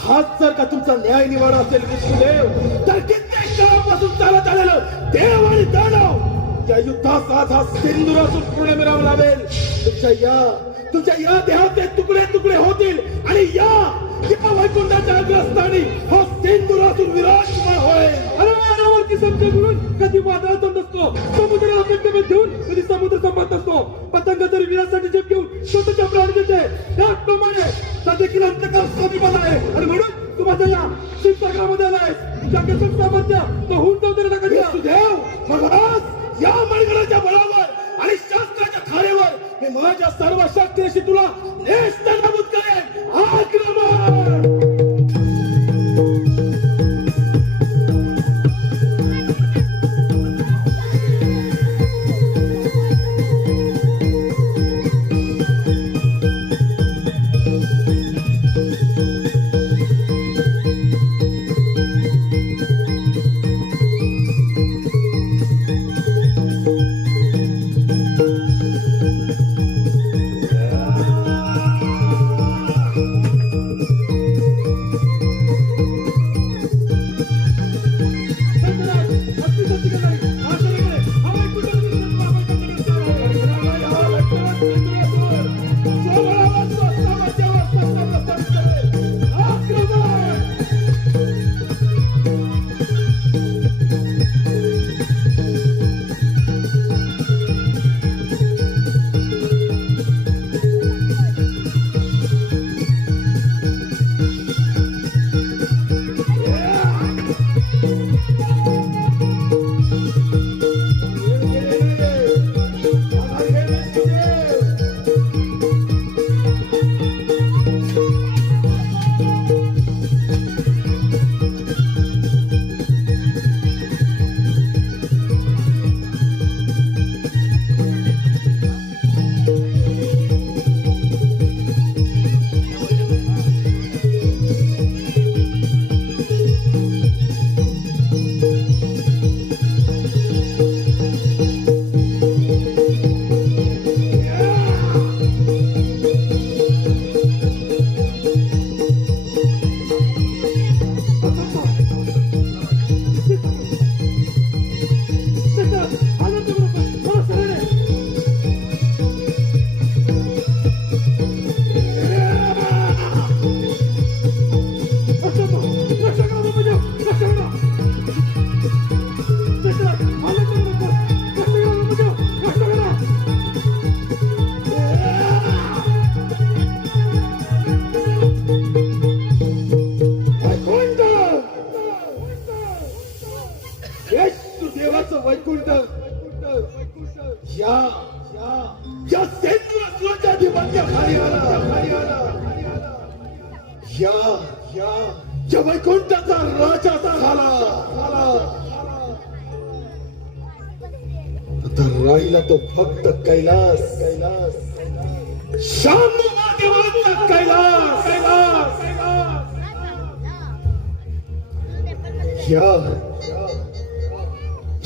हाच जर का तुमचा न्याय निवाडा असेल विष्णुदेव, तर कित्येक काळापासून चालत आलेलं देव आणि दानव या युद्धात आज हा सिंधुरासून पुढे मिराव लावेल. तुमच्या या देहाचे तुकडे तुकडे होतील आणि या वैकुंठाच्या अग्रस्थानी हा सिंधुरासून विराजमान होईल. अरे वारावरती संशय म्हणून कधी वादळात नसतो, समुद्राला कंटक घेऊन कधी समुद्र संपत नसतो. पतंग जरी विरासाठी जेप घेऊन स्वतःच्या प्राण देते, त्याचप्रमाणे देखील अंतकाळ स्वाभिमान आहे. आणि म्हणून तू माझ्या या शिवसागरामध्ये आलाय. जगाचं सामर्थ्य तो होऊन जाऊ दे नका देव. मग आज या मणगडाच्या बळावर आणि शास्त्राच्या थाळेवर मी माझ्या सर्व शक्तीशी तुला नेस्तनाबूत करेन. आक्रमण. वैकुंठ या या सेंद्रासुराच्या अधिपत्याखाली आला या वैकुंठाचा राजा झाला आता राहिला तो फक्त कैलास शांत महादेवाचा कैलास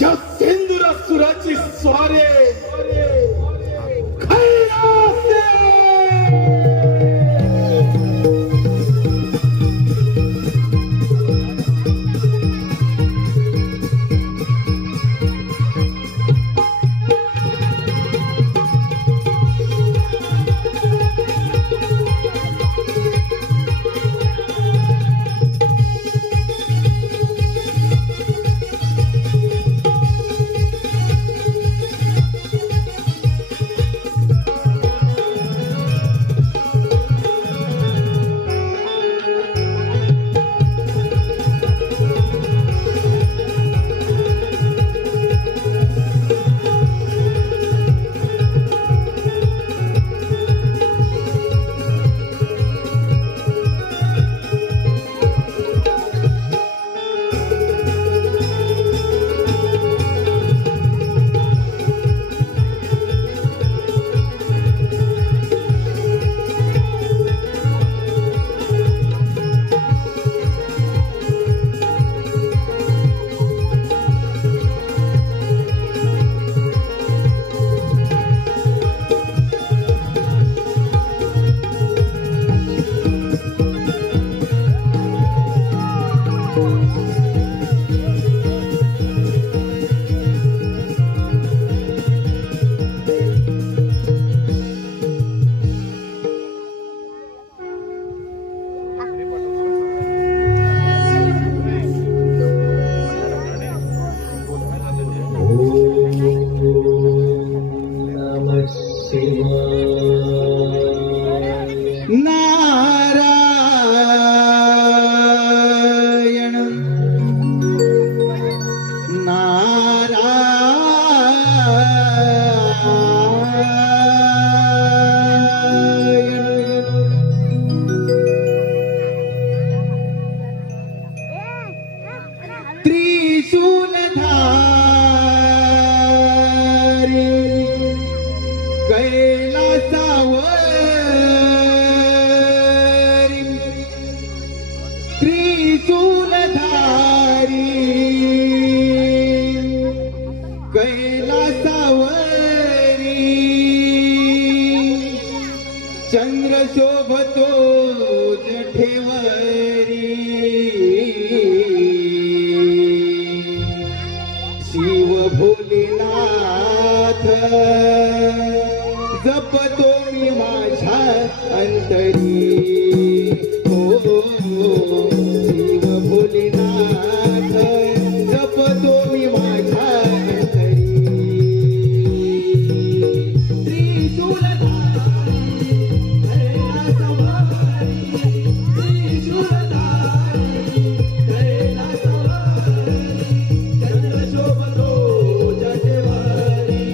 या सेंदुरासुराची स्वारे कैलास नारायण त्रिशूलधारी कैलासावरी त्रिशूलधारी कैलासावरी चंद्र शोभतो जठेवरी शिव भोलेनाथ जपतो मी माझ्या अंतरी हो शिव भोलेनाथ जपतो मी माझ्या अंतरी त्रिशूलधारी कैलासवारी त्रिशूलधारी कैलासवारी चंद्र शोभतो जठेवरी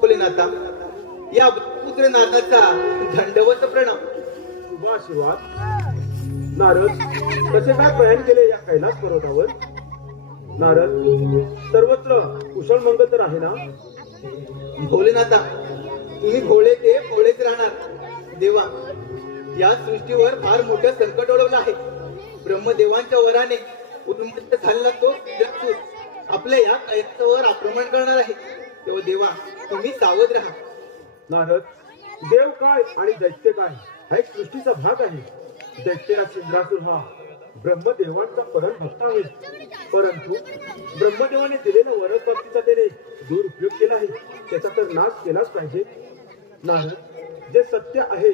भोलेनाथा या पुत्र नाथाचा दंडवत प्रणाम. शुभ आशीर्वाद. नारद कसे काय प्रयाण केले या कैलास पर्वतावर? नारद सर्वत्र कुशल मंगल तर आहे ना? भोलेनाथा, तुम्ही भोळे ते भोळेच राहणार. देवा, या सृष्टीवर फार मोठं संकट ओढवलं आहे. ब्रह्मदेवांच्या वराने उन्मत्त झालेला तो इंद्रासूर आपल्या या कैलासावर आक्रमण करणार आहे. तेव्हा देवा, तुम्ही सावध राहा. नारद, देव काय आणि दैत्य काय हा एक सृष्टीचा भाग आहे. दैत्यराज इंद्रासूर हा ब्रह्मदेवांचा परम भक्त आहे, परंतु ब्रह्मदेवाने दिलेल्या वरद भक्तीचा त्याने दुरुपयोग केला आहे. त्याचा तर नाश केलाच पाहिजे. नारद, जे सत्य आहे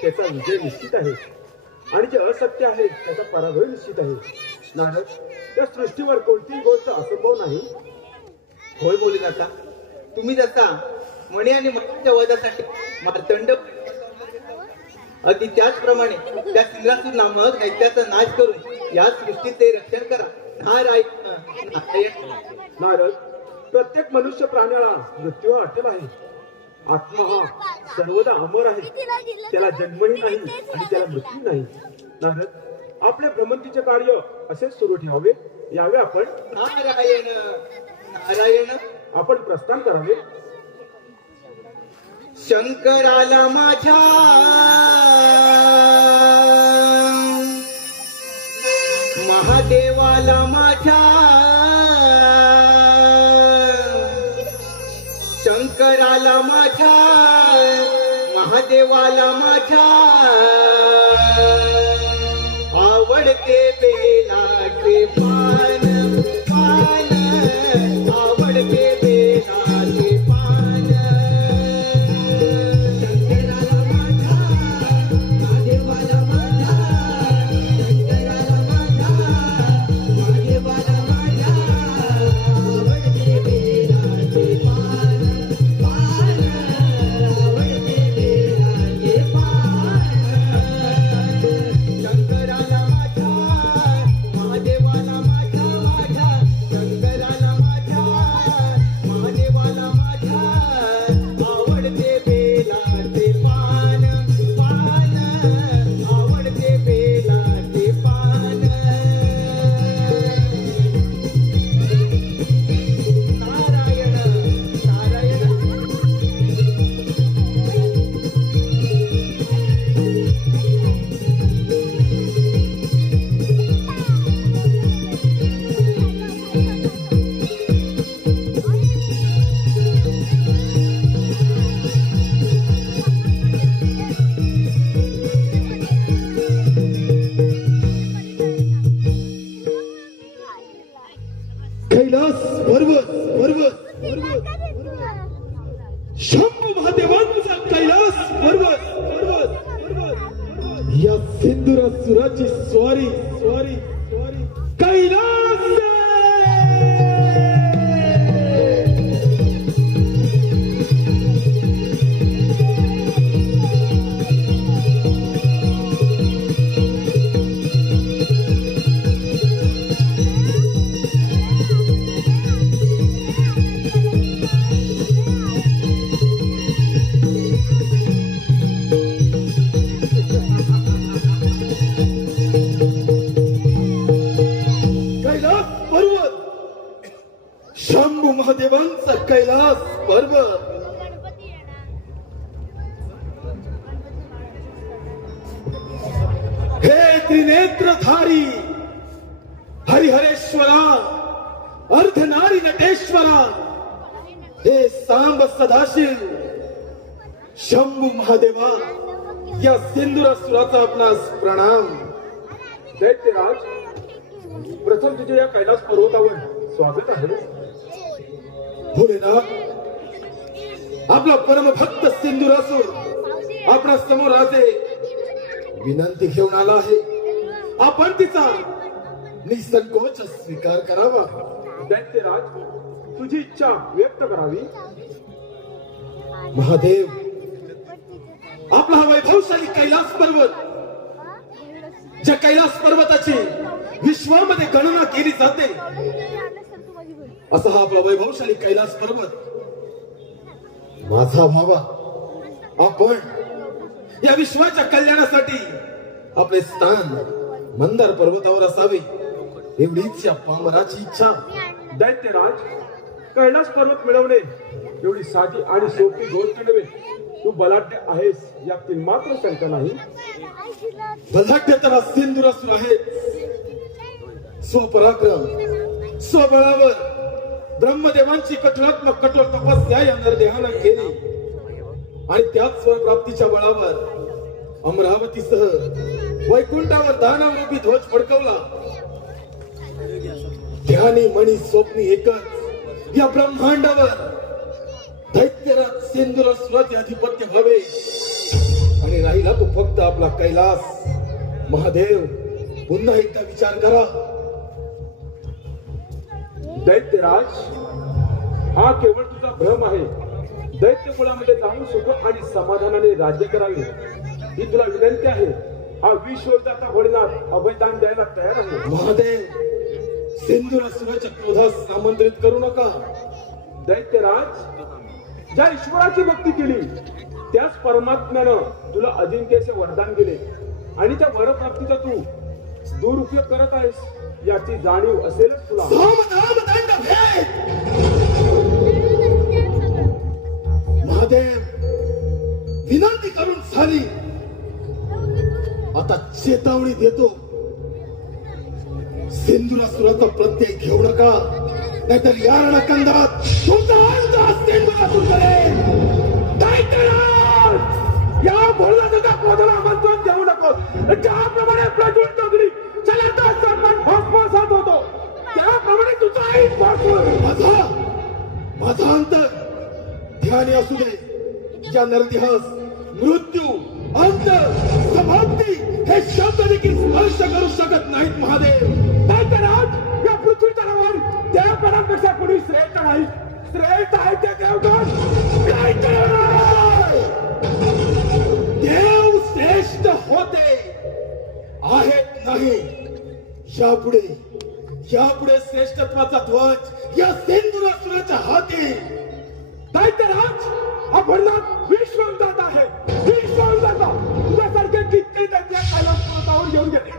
त्याचा विजय निश्चित आहे आणि जे असत्य आहे त्याचा पराभव निश्चित आहे. नारद, त्या सृष्टीवर कोणतीही गोष्ट असंभव नाही. होय भोलेनाथा, तुम्ही जसा मणी आणि मण्याच्या वधासाठी मार्तंड अगदी त्याचप्रमाणे त्या इंद्रासूर नामक दैत्याचा नाश करून या सृष्टीचे रक्षण करा. नारायण नारायण. नारद, प्रत्येक मनुष्य प्राण्याला मृत्यू हा अटल आहे. आत्मा हा सर्वदा अमर आहे, त्याला जन्मही नाही आणि त्याला मृत्यू नाही. नारद, आपल्या भ्रमंतीचे कार्य असेच सुरू ठेवावे. यावे आपण नारायण नारायण. आपण प्रस्थान करावे. शंकराला माझ्या महादेवाला माझ्या शंकराला माझ्या महादेवाला माझ्या आवडते बेलाचे पान पान आवडते बेलाचे पान शंकराला माझ्या महादेवाला माझ्या शंकराला माझ्या महादेवाला माझ्या आवडते बेलाचे पान पान आवडते बेलाचे पान शंकराला माझ्या महादेवाला माझ्या माझ्या शंकराला माझ्या महादेवाला माझ्या आवडते बेलाचे पान पान आवडते बेलाचे पान नारायण नारायण. कैलास पर्वत पर्वत पर्वत शंभू महादेवांचा कैलास पर्वत पर्वत पर्वत या सिंधुरासुराची स्वारी स्वारी स्वारी कैलास. कैलास पर्वत शंभू महादेवांचा कैलास पर्वत. हे त्रिनेत्रधारी हरिहरेश्वरा अर्धनारी नटेश्वरा हे सांब सदाशिव शंभू महादेवा या सिंधुरासुराचा आपणास प्रणाम. दैत्यराज, प्रथम तुझे या कैलास पर्वतावर स्वागत आहे. भोलेनाथ, आपला परमभक्त सिंधुरासूर आपणा समोर आज एक विनंती घेऊन आला आहे. आपण तिचा निसंकोच स्वीकार करावा. दैत्यराज, तुझी इच्छा व्यक्त करावी. महादेव, आपला हा वैभवशाली कैलास पर्वत, ज्या कैलास पर्वताची विश्वामध्ये गणना केली जाते, असा हा आपला वैभवशाली कैलास पर्वत माझा व्हावा. आपण या विश्वाच्या कल्याणासाठी आपले स्थान मंदार पर्वतावर असावे एवढीच या पामराची इच्छा. दैत्यराज, कैलास पर्वत मिळवणे एवढी साधी आणि सोपी गोष्ट नव्हे. तू बलाढ्य आहेस यातील मात्र शंका नाही. बलाढ्य तर हा सिंधुरासुर आहे. स्वपराक्रम स्वबळावर ब्रह्मदेवांची कठोर तपस्या या नरदेहानं केली आणि त्याच स्वप्राप्तीच्या बळावर अमरावतीसह वैकुंठावर दानवरूपी ध्वज फडकवला. ध्यानी मणी स्वप्नी एकच या ब्रह्मांडावर दैत्यराज सिंधुरासुराचे अधिपत्य व्हावे आणि राहिला तो फक्त आपला कैलास. महादेव, पुन्हा एकदा विचार करा. दैत्यराज, हा केवळ तुझा भ्रम आहे. दैत्य कुळामध्ये जाऊन सुख आणि समाधानाने राज्य करावे ही तुला विनंती आहे. हा विश्वदाता भोलेनाथ अभयदान द्यायला तयार आहे. महादेव, सिंधुरासुराच्या क्रोधास आमंत्रित करू नका. दैत्यराज, ज्या ईश्वराची भक्ती केली त्याच परमात्म्यानं तुला अजिंक्यचे वरदान दिले आणि त्या वरप्राप्तीचा तू दुरुपयोग करत आहेस याची जाणीव असेलच तुला. महादेव, विनंती करून झाली. आता चेतावणी देतो. सिंधुरासुराचा प्रत्यय घेऊ नका, नाहीतर या रणकंदात तुमचा अंत सिंधुरासुर करेल. दैत्यराज, या भोलेनाथाच्या क्रोधाला आमंत्रण देऊ नको. ज्याप्रमाणे प्रज्वलित अग्नी चलता सरपण भस्मसात होतो त्याप्रमाणे तुझाही भस्म. माझा अंत ध्यानी असू दे. या नरदेहास मृत्यू, अंत, समाप्ती हे शब्द देखील स्पर्श करू शकत नाहीत. महादेव, दैत्यराज, या पृथ्वी तलावर देवगणांपेक्षा कोणी श्रेष्ठ नाही. श्रेष्ठ आहे ते देवगण. देव श्रेष्ठ होते आहेत नाही. यापुढे श्रेष्ठत्वाचा ध्वज या सिंधुरासुराच्या हाती. दैत्यराज, हा भोलेनाथ विश्वदाता आहे. विश्वदाता तुझ्यासारखे किती दैत्य कैलास पर्वतावर येऊन गेले.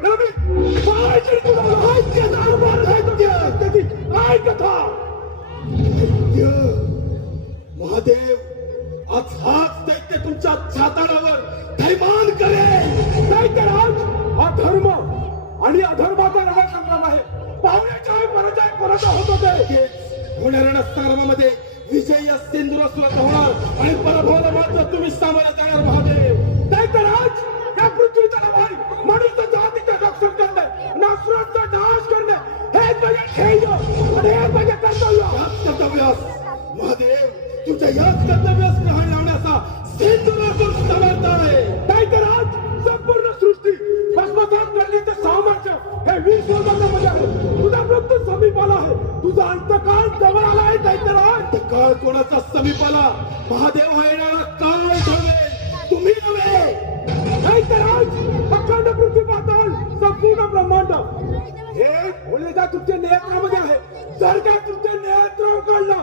काय कथा. महादेव, आज हाच दैत्य तुमच्या छाताडावर थैमान करेल. दैत्यराज, हा धर्म आणि अधर्माचा रणसंग्राम आहे. पाहुण्याच्या पराजय होत होते. होणाऱ्या रणसंग्रामामध्ये विजय या सिंधुरासुराचा होणार आणि पराभवाला मात्र तुम्ही सामोरे जाणार. महादेव, दैत्यराज, या पृथ्वीचा नाव मनुष्य जातीचे रक्षण करणे, नसरांचा नाश करणे हेच माझे ध्येय आणि हेच माझे कर्तव्य. याच कर्तव्यास महादेव, तुझ्या याच कर्तव्यास ग्रहण लावण्याचा सिंधुरासुर समर्थ आहे. दैत्यराज, संपूर्ण सृष्टी भस्मसात करण्याचे सामर्थ्य हे विश्वदातामध्ये आहे. तुझा मृत्यू समीप आला आहे. तुझा अंतकाळ जवळ आला आहे. दैत्यराज, काळ कोणाचा समीप आला. महादेव हा येणारा काळ ठरवेल, तुम्ही नव्हे. दैत्यराज, अखंड पृथ्वी पाताळ संपूर्ण ब्रह्मांड हे भोलेनाथ तुमच्या नेत्रामध्ये आहे. जर काय तुमच्या नेत्र काढला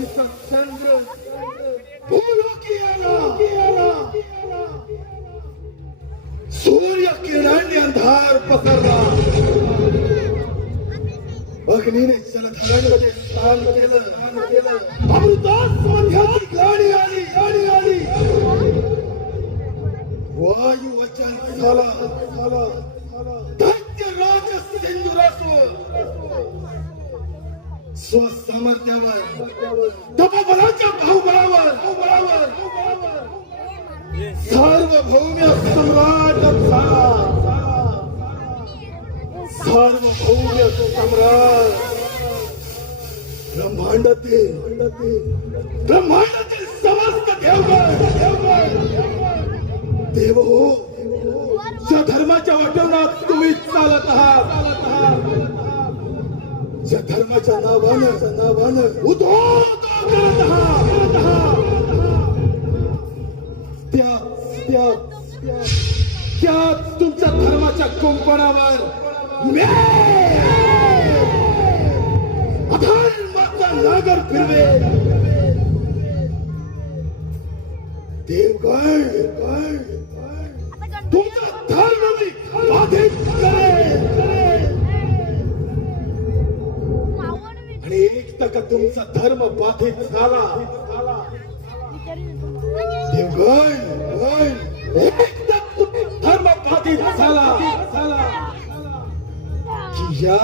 तिचा चंद्र भूलोकी आला. सूर्य किरणांनी अंधार पसरला. अग्नीने जलधारांमध्ये स्नान केलं. अमृतास मध्याची गाडी आली. वायू वचन झाला. दैत्यराज सिंधुरासुर स्वसामर्थ्यावर तपोबलाच्या बाहुबलावर सार्वभौम्य सम्राट झाला. सार्वभौम्य सम्राट. ब्रह्मांडातील समस्त देव हो, ज्या धर्माच्या वाटेवरात तुम्ही चालत आहात, ज्या धर्माच्या नावानं उद्धार करत आहात, त्याच तुमच्या धर्माच्या कुंपणावर अधर्माचा नागर फिरवे. देवगण तुमचा धर्म मी बाधित करेन. आणि एक टक्का तुमचा धर्म बाधित झाला. देवगण एक धर्म बाधित झाला की या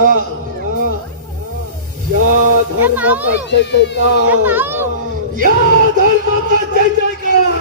धर्माचा जय जयकार. या धर्माचा जय जयकार.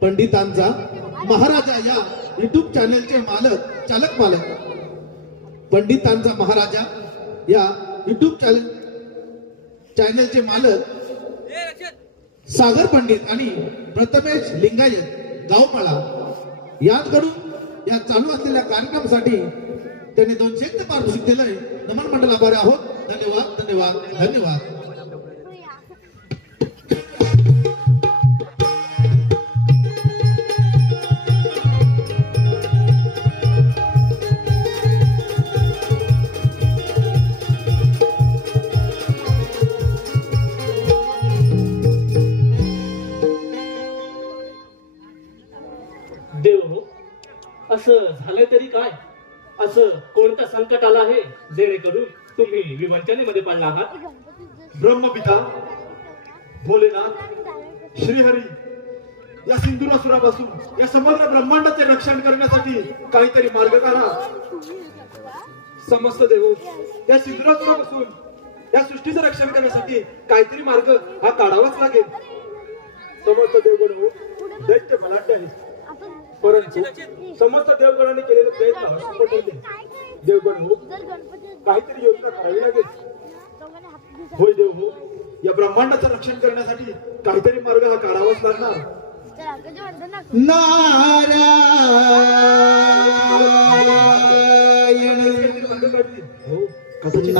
पंडितांचा महाराजा या युट्यूब चॅनलचे चालक मालक पंडितांचा महाराजा या युट्यूब चॅनलचे मालक सागर पंडित आणि प्रथमेश लिंगायत गावमाळा यांकडून या चालू असलेल्या कार्यक्रमासाठी त्यांनी 200 पारितोषिक दिलंय. नमन मंडळ आभारी आहोत. धन्यवाद धन्यवाद धन्यवाद. देव हो, असं झालंय तरी काय? असं कोणतं संकट आलं आहे जेणेकरून तुम्ही विवंचनेमध्ये पडला आहात? ब्रह्मपिता भोलेनाथ श्रीहरी या सिंधुरासुरापासून या समग्र ब्रह्मांडाचे रक्षण करण्यासाठी काहीतरी मार्ग काढा. समस्त देव या सिंधुरासुरापासून या सृष्टीचं रक्षण करण्यासाठी काहीतरी मार्ग हा काढावाच लागेल. समस्त देवगण हो, दैत्य बलाढ्य आहेत, परंतु समस्त देवगणाने केलेले प्रयत्न असफळ ठरले. देवगण हो, काहीतरी योजना करावी लागेल. होय देव हो, या ब्रह्मांडाचं रक्षण करण्यासाठी काहीतरी मार्ग हा काढावाच लागणार. नारायण हो, कदाचित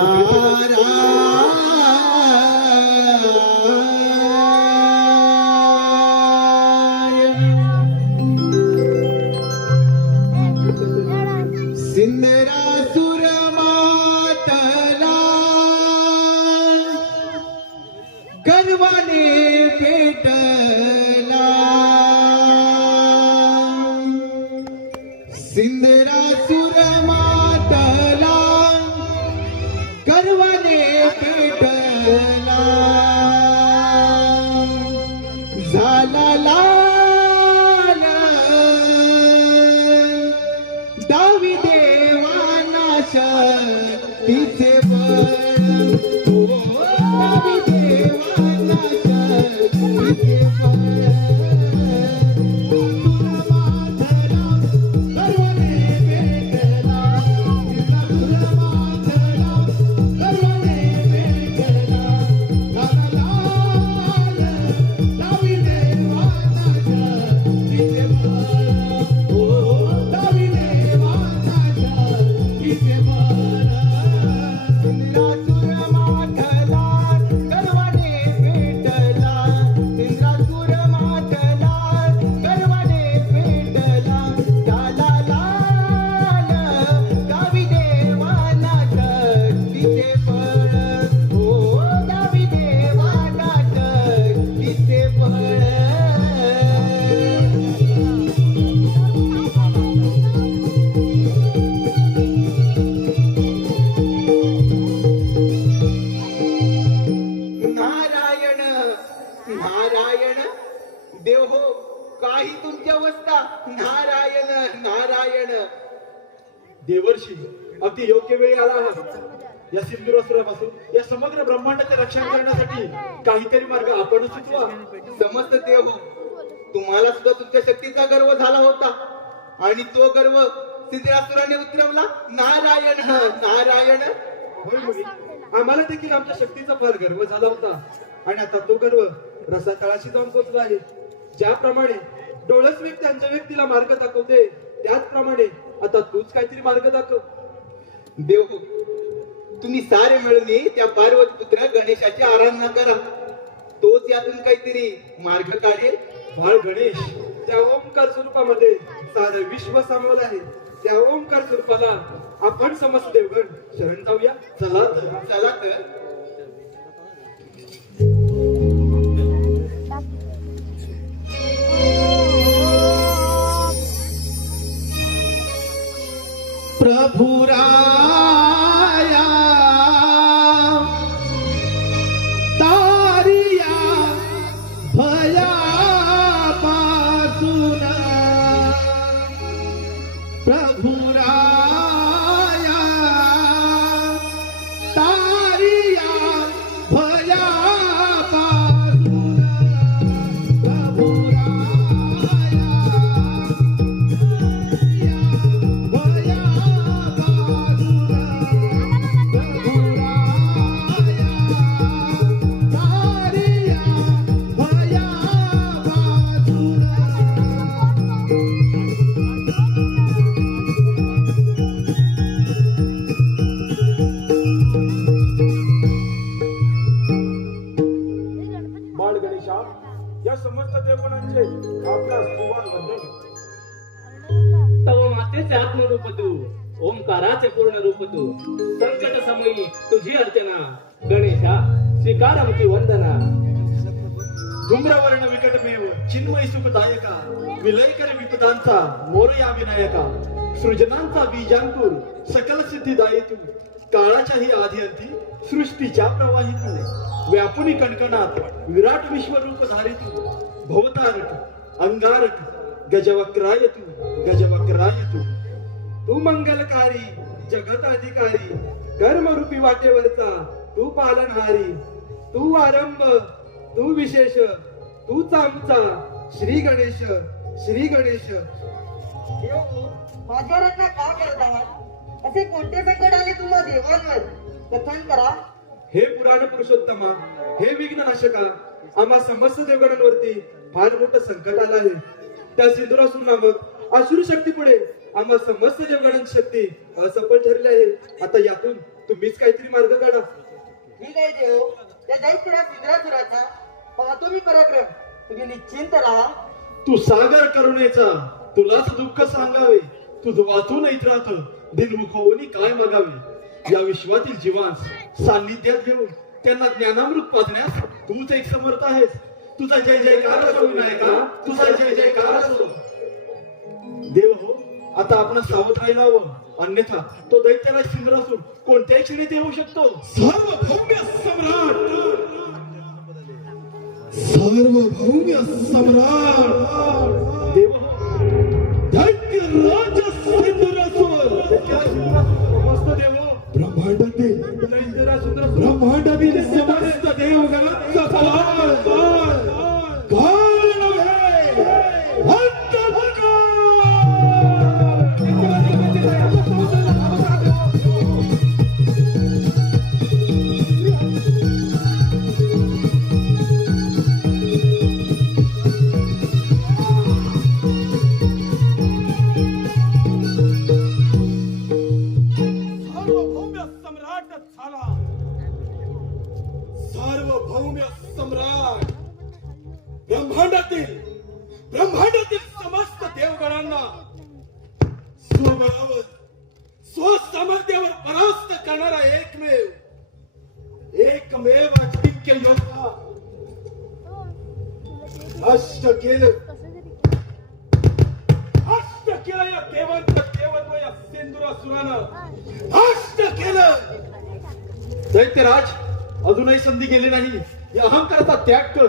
सिंधरासुर मातला गर्वाने पेटला. सिंधरासुर मातला गर्वाने पेटला. झाला लाल नारायण देव हो, काही तुमची अवस्था. नारायण नारायण. देवर्षी अगदी योग्य वेळी आला आहात. या सिंधुरासुरापासून या समग्र ब्रह्मांडाचे रक्षण करण्यासाठी काहीतरी मार्ग आपण सुचवा. समस्त देव हो, तुम्हाला सुद्धा तुमच्या शक्तीचा गर्व झाला होता आणि तो गर्व सिंधुरासुराने उतरवला. नारायण नारायण. होय मुली, आम्हाला देखील आमच्या शक्तीचा फार गर्व झाला होता आणि आता तो गर्व रसातळाशी जाऊन पोहोचला आहे. ज्याप्रमाणे डोळस व्यक्ती व्यक्तीला मार्ग दाखवते, त्याचप्रमाणे आता तूच काहीतरी मार्ग दाखव. देव हो, तुम्ही सारे मिळून त्या पार्वती पुत्र गणेशाची आराधना करा. तोच यातून काहीतरी मार्ग काढेल. बाळ गणेश त्या ओंकार स्वरूपामध्ये सारं विश्व सामावलं आहे. त्या ओंकार स्वरूपाला आपण समस्त देवगण शरण जाऊया. चला तर. चला तर. प्रभु राया तारिया भया पासून प्रभु राया तारिया भया पासून प्रभु बाळ गणेशा, या समस्त देवगणांचे आपला सुवान वंदन. तव मातेचे आत्मरूप तू, ओंकाराचे पूर्ण रूप तू. संकट समयी तुझी अर्चना, गणेशा स्वीकार आमची वंदना. धूम्रवर्ण विकटमेव चिन्मय सुखदायका, विलयकर विपदांचा मोरया विनायका. सृजनांचा बीजांकुर सकल सिद्धिदायी तू. काळाच्याही आधी अंती सृष्टीच्या प्रवाही तू. व्यापुनी कणकणात विराट विश्वरूप धारी तू. भवतारक अंगारक गजवक्राय तू, गजवक्राय तू. तू मंगलकारी जगत अधिकारी, कर्मरूपी वाटेवरचा तू पालनहारी. तू आरंभ, तू विशेष, तूच आमचा श्री गणेश, श्री गणेश. माझ्यावरांना का करत आहात? असे कोणते संकट आले तुम्हा देवांवर? कथन करा. हे पुराण पुरुषोत्तमा, हे विघ्ननाशका, आम्हा समस्त देवगणांवरती फार मोठं संकट आलं आहे. त्या सिंधुरासूर नामक असुर शक्ती पुढे आम्हा समस्त देवगणांची शक्ती असफल ठरली आहे. आता यातून तुम्हीच काहीतरी मार्ग काढा. मी काय देव, त्या दैत्याला सिंधुरासुराचा पाहतो मी पराक्रम. तुम्ही निश्चिंत राहा. तू सागर करुणेचा, तुलाच दुःख सांगावे. तुझ वाचून ऐत राहत दिनमुख होऊन काय मागावे. या विश्वातील जीवांस सान्निध्यात घेऊन त्यांना ज्ञानामृत पाजण्यास तूच एक समर्थ आहेस. तुझा जय जयकार असो विनायका, तुझा जय जयकार असो. देव हो, आता आपण सावध राहायला हवं, अन्यथा तो दैत्याला सिंधुरासूर कोणत्याही क्षणी येऊ शकतो. सार्वभौम्य सम्राट, सार्वभौम्य सम्राट, देव हो, दैत्य राज सिंधुरासूर, समस्त देव हो, ब्रह्मांडातील ब्रह्मांडातील समस्त देवगणांचा काळ काळ नव्हे, अंतकाळ. सार्वभौम्य सम्राट ब्रह्मांडातील समस्त देवगणांना स्वबळावर स्वसामर्थ्यावर परास्त करणारा एकमेव अजिंक्य योद्धा नष्ट केलं या देवांचं देवत्व या सिंधुरासुरानं नष्ट केलं. दैत्यराज, अजूनही संधी गेली नाही. या अहंकाराचा त्याग कर.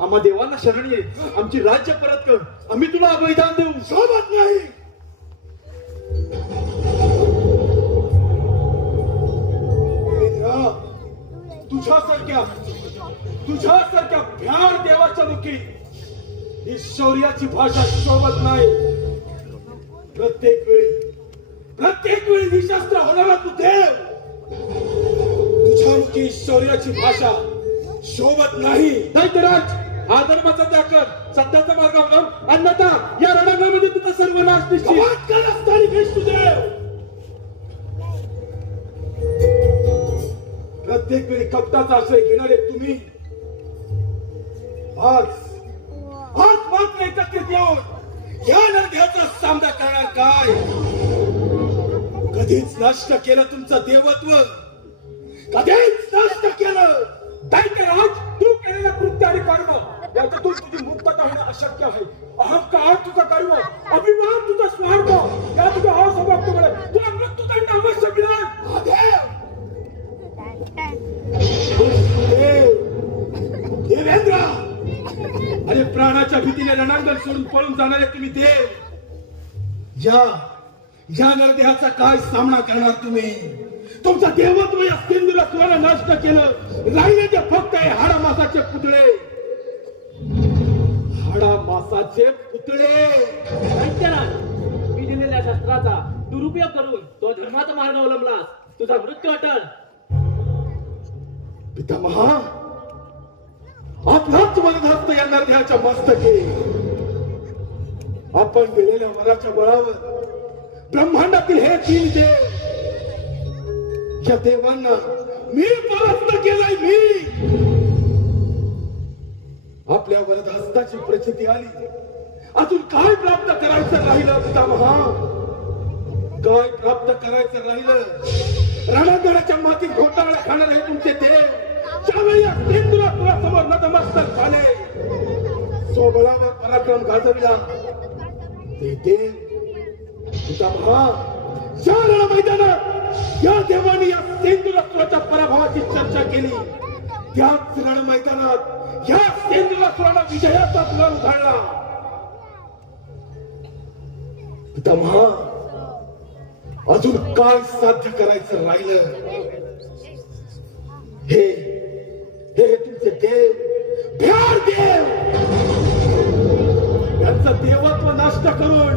आम्हा देवांना शरण ये, आमची राज्य परत कर, आम्ही तुला बलिदान देऊ. सोबत नाही. देवेंद्र, तुझ्यासारख्या भ्याड देवाच्या मुखी ही शौर्याची भाषा शोभत नाही. प्रत्येक वेळी निशस्त्र होणारा तू देव, तुझ्या मुखी शौर्याची भाषा शोभत नाही. दैत्यराज, हा धर्माचा त्याग कर, सत्याचा मार्ग अवलंब, अन्यथा या रणांगणामध्ये तुझा सर्वनाश निश्चित. कमाल कर असताना विष्णुदेव. प्रत्येक वेळी कपटाचा आश्रय घेणारे तुम्ही आज मात्र एकत्रित येऊन या लढ्याचा सामना करणार काय? कधीच नष्ट केलं तुमचं देवत्व, कधीच नष्ट केलं. दैत्यराज, तू केलेलं कृत्य आणि कर्म याच्यातून तुझी मुक्तता होणं अशक्य आहे. अहंकार तुझा कर्म, अभिमान तुझा स्वार्थ, या तुझ्या असमर्थतेमुळे तुला मृत्यूदंड अवश्य मिळेल. देवेंद्र, अरे प्राणाच्या भीतीने रणांगण सोडून पळून जाणारे तुम्ही देव, या नरदेहाचा काय सामना करणार तुम्ही? तुमचं देवत्व या सिंधुरासुराने नष्ट केलं. राहिले ते फक्त हे हाडामासाचे पुतळे. दैत्यराज, मी दिलेल्या शस्त्राचा दुरुपयोग करून तो धर्माचा मार्ग अवलंबलास, तुझा मृत्यू अटल. पितामहा, आपलाच वरदहस्त या नरदेहाच्या मस्तके. आपण दिलेल्या वराच्या बळावर ब्रह्मांडातील हे 3 देव, या देवांना मी परास्त केलाय. मी आपल्या वरदहस्ताची प्रचिती आली. अजून काय प्राप्त करायचं राहिलं पितामहा? काय प्राप्त करायचं राहिलं? रणांगणाच्या मातीत घोटाळा खाणारे तुमचे देव ज्यावेळी या सिंधुरासुरासमोर नतमस्तक झाले, स्वबळावर पराक्रम गाजविला, ते देव पितामहा या रण मैदानात या देवाने या सिंधुरासुराच्या पराभवाची चर्चा केली. त्याच रण मैदानात या सिंधुरासुराला विजयाचा तुलार उधळला. पितामहा, अजून काय साध्य करायचं राहिलं? हे तुमचे देव, भ्याड देव, यांचं देवत्व नष्ट करून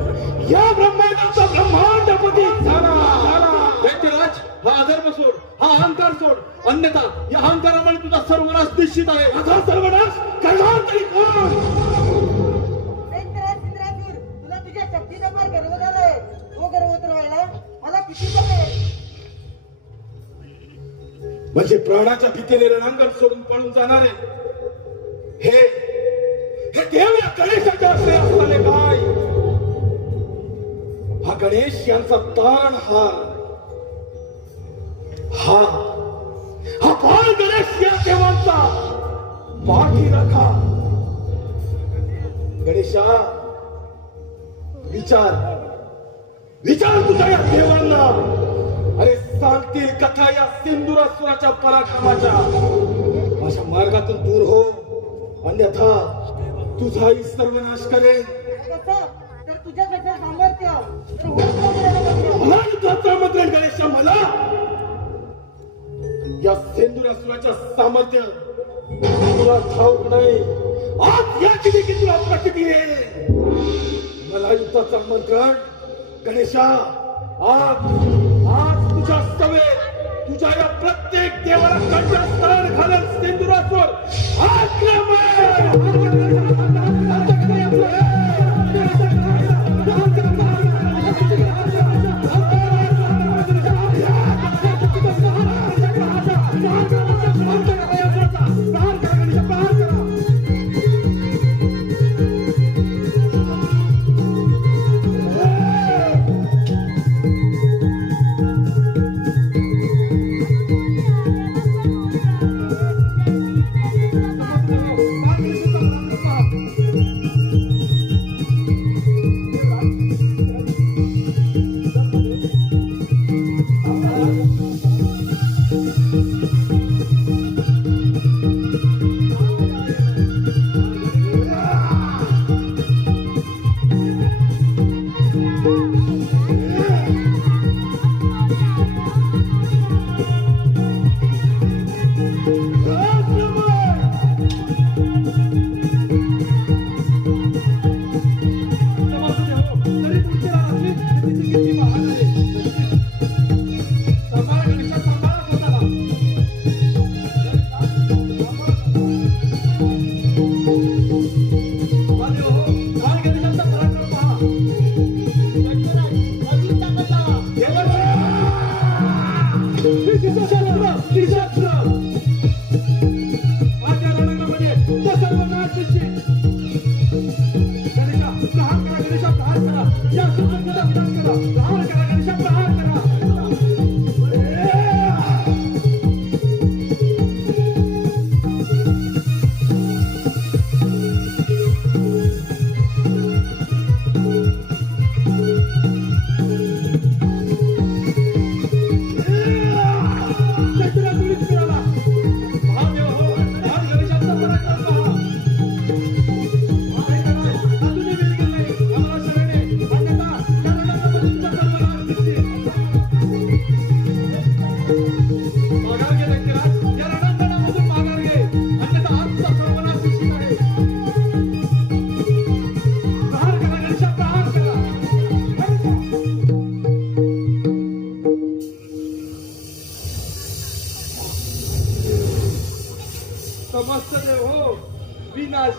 या ब्रह्मांडाचा ब्रह्मांडपती झाला. दैत्यराज, हा अधर्म सोड, हा अहंकार सोड, अन्यथा या अहंकारामुळे तुझा सर्वनाश निश्चित आहे. माझा सर्वनाश करणार तरी कोण? इंद्रासूर, तुला तुझ्या शक्तीचा फार गर्व झालाय. तो गर्व उतरवायला मला किती जमेल? म्हणजे प्राणाच्या भीतीने रणांगण सोडून पळून जाणारे हे देव या गणेशाच्या आश्रय असताना काय? हा गणेश यांचा तारणहार, हा बाळ गणेश या देवांचा पाठी रखा. गणेशा, विचार तुझ्या या देवांना. अरे सांगतील कथा या सिंधुरासुराच्या पराक्रमाच्या. माझ्या मार्गातून दूर हो, अन्यथा तुझाही सर्वनाश करेल. कसं? तर तुझ्यापेक्षा सामर्थ्य तर होत नाही. मला युद्धाचा मंत्र गणेशा, मला या सिंधुरासुराच्या सामर्थ्य तुला ठाऊक नाही. आज या की तुला प्रकृती येईल. मला युद्धाचा मंत्र गणेशा, आज तुझ्या सवे, तुझ्या या प्रत्येक देवाला कंठस्थान घालेल सिंधुरासुर. पाच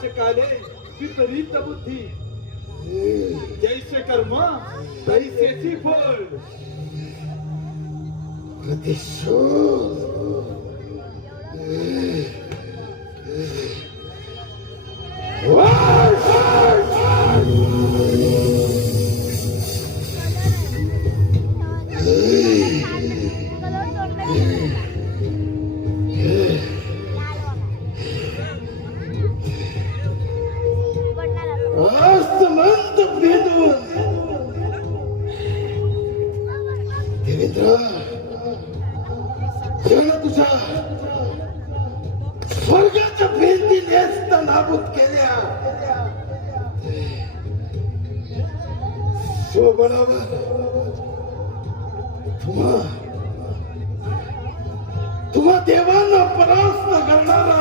असे काले विपरीत बुद्धी. जैसे कर्म तैसेची फळ. आसमंत भेदून देवेंद्र जण तुझ्या स्वर्गाच्या भिंती नेस्त नाबूद केल्या. स्वबळावर तुम्हा देवांना परास्त करणारा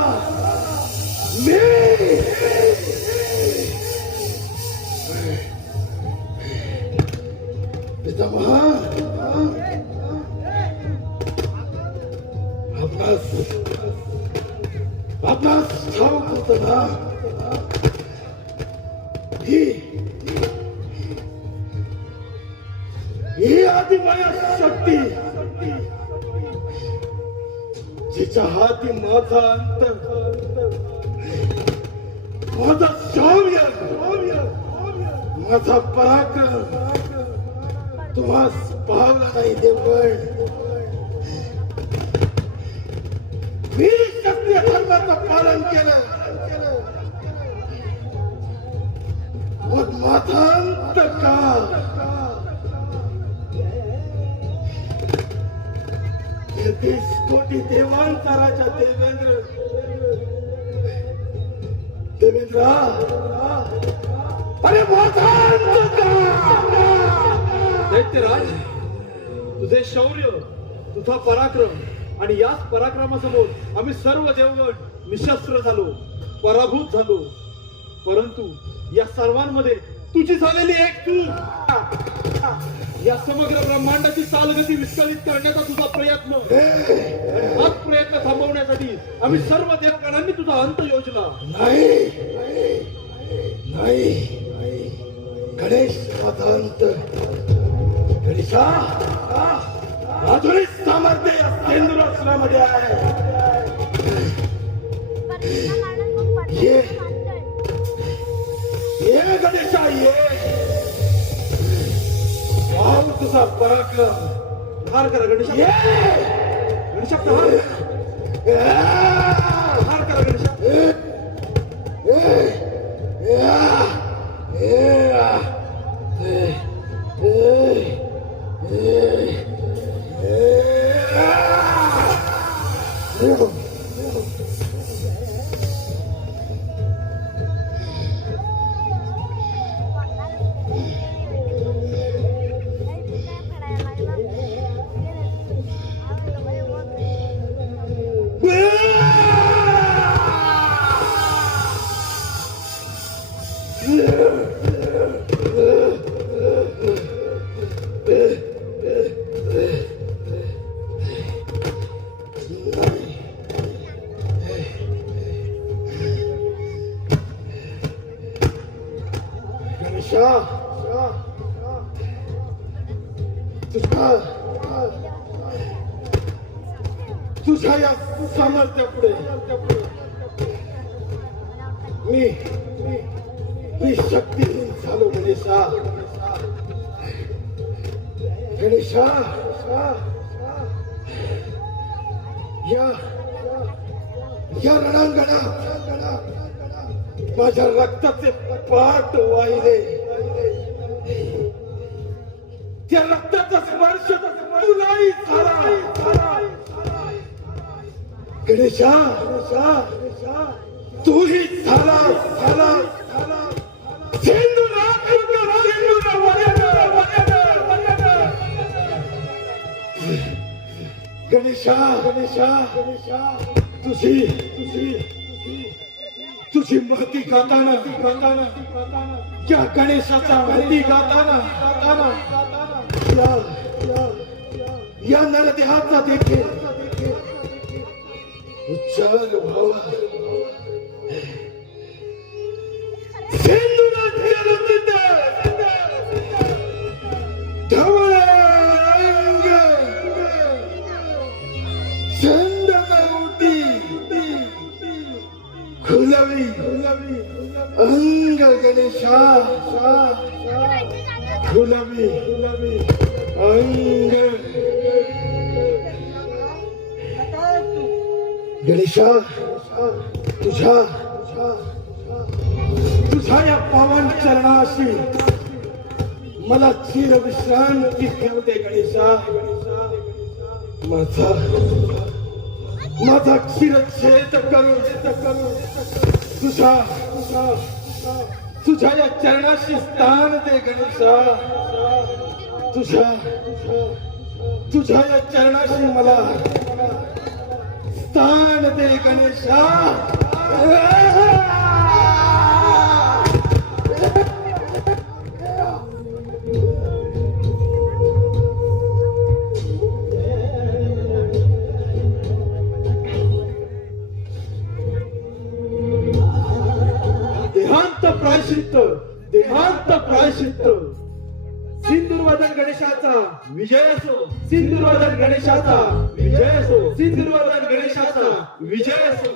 मी पितामहा आपणास ठाऊक होतं ना ही आदिमाया शक्ती जिच्या हाती माझा अंत माझा शौर्य माझा पराक्रम तुम्हास पावला नाही देवगण. मी सत्य धर्माचं पालन केलं मग माझा अंत का? 30 कोटी देवांचा राजा देवेंद्र अरे माझा अंत का? दैत्यराज, तुझे शौर्य, तुझा पराक्रम आणि याच पराक्रमासमोर आम्ही सर्व देवगण निशस्त्र झालो, पराभूत झालो. परंतु या सर्वांमध्ये तुझी झालेली एक चूक, या समग्र ब्रह्मांडाची चालगती विस्कळीत करण्याचा तुझा प्रयत्न, हाच प्रयत्न थांबवण्यासाठी आम्ही सर्व देवगणांनी तुझा अंत योजला. नाही गणेश माझा अंत. गणेशा आधुनिक सामर्थ्य या सेंद्रासनामध्ये आहे. ये गणेशा ये वाव तुझा पराक्रम. हार करा गणेशा, ये गणेशा हार करा गणेशा. तुझ्या या सामर्थ्यापुढे मी शक्तीहीन झालो. गणेशा या रणांगणात माझ्या रक्ताचे पाट वाहिले. त्या रक्ताचा स्पर्श तुलाही झाला. गणेशा तूही झाला. गणेशा तुझी महती गाताना या गणेशाचा महती गाताना या नरदेहाचा देखील उच्चार व्हावा. सिंधुराज जलंदित धवळ अंग चंदनवटी खुलवी अंग गणेशा खुलवी अंग आता तू गणेशा तुझ्या या पावन चरणाशी मला चिर विश्रांती घेऊ दे गणेशा. माझा चिरच्छेद करू तुझ्या या चरणाशी स्थान दे गणेशा. तुझ्या या चरणाशी मला स्थान दे गणेशा. देहांत प्रायश्चित्त सिंदूरवादन गणेशाचा विजय असो. सिंदूरवादन गणेशाचा विजय असो. सिंदूरवादन गणेशाचा विजय असो.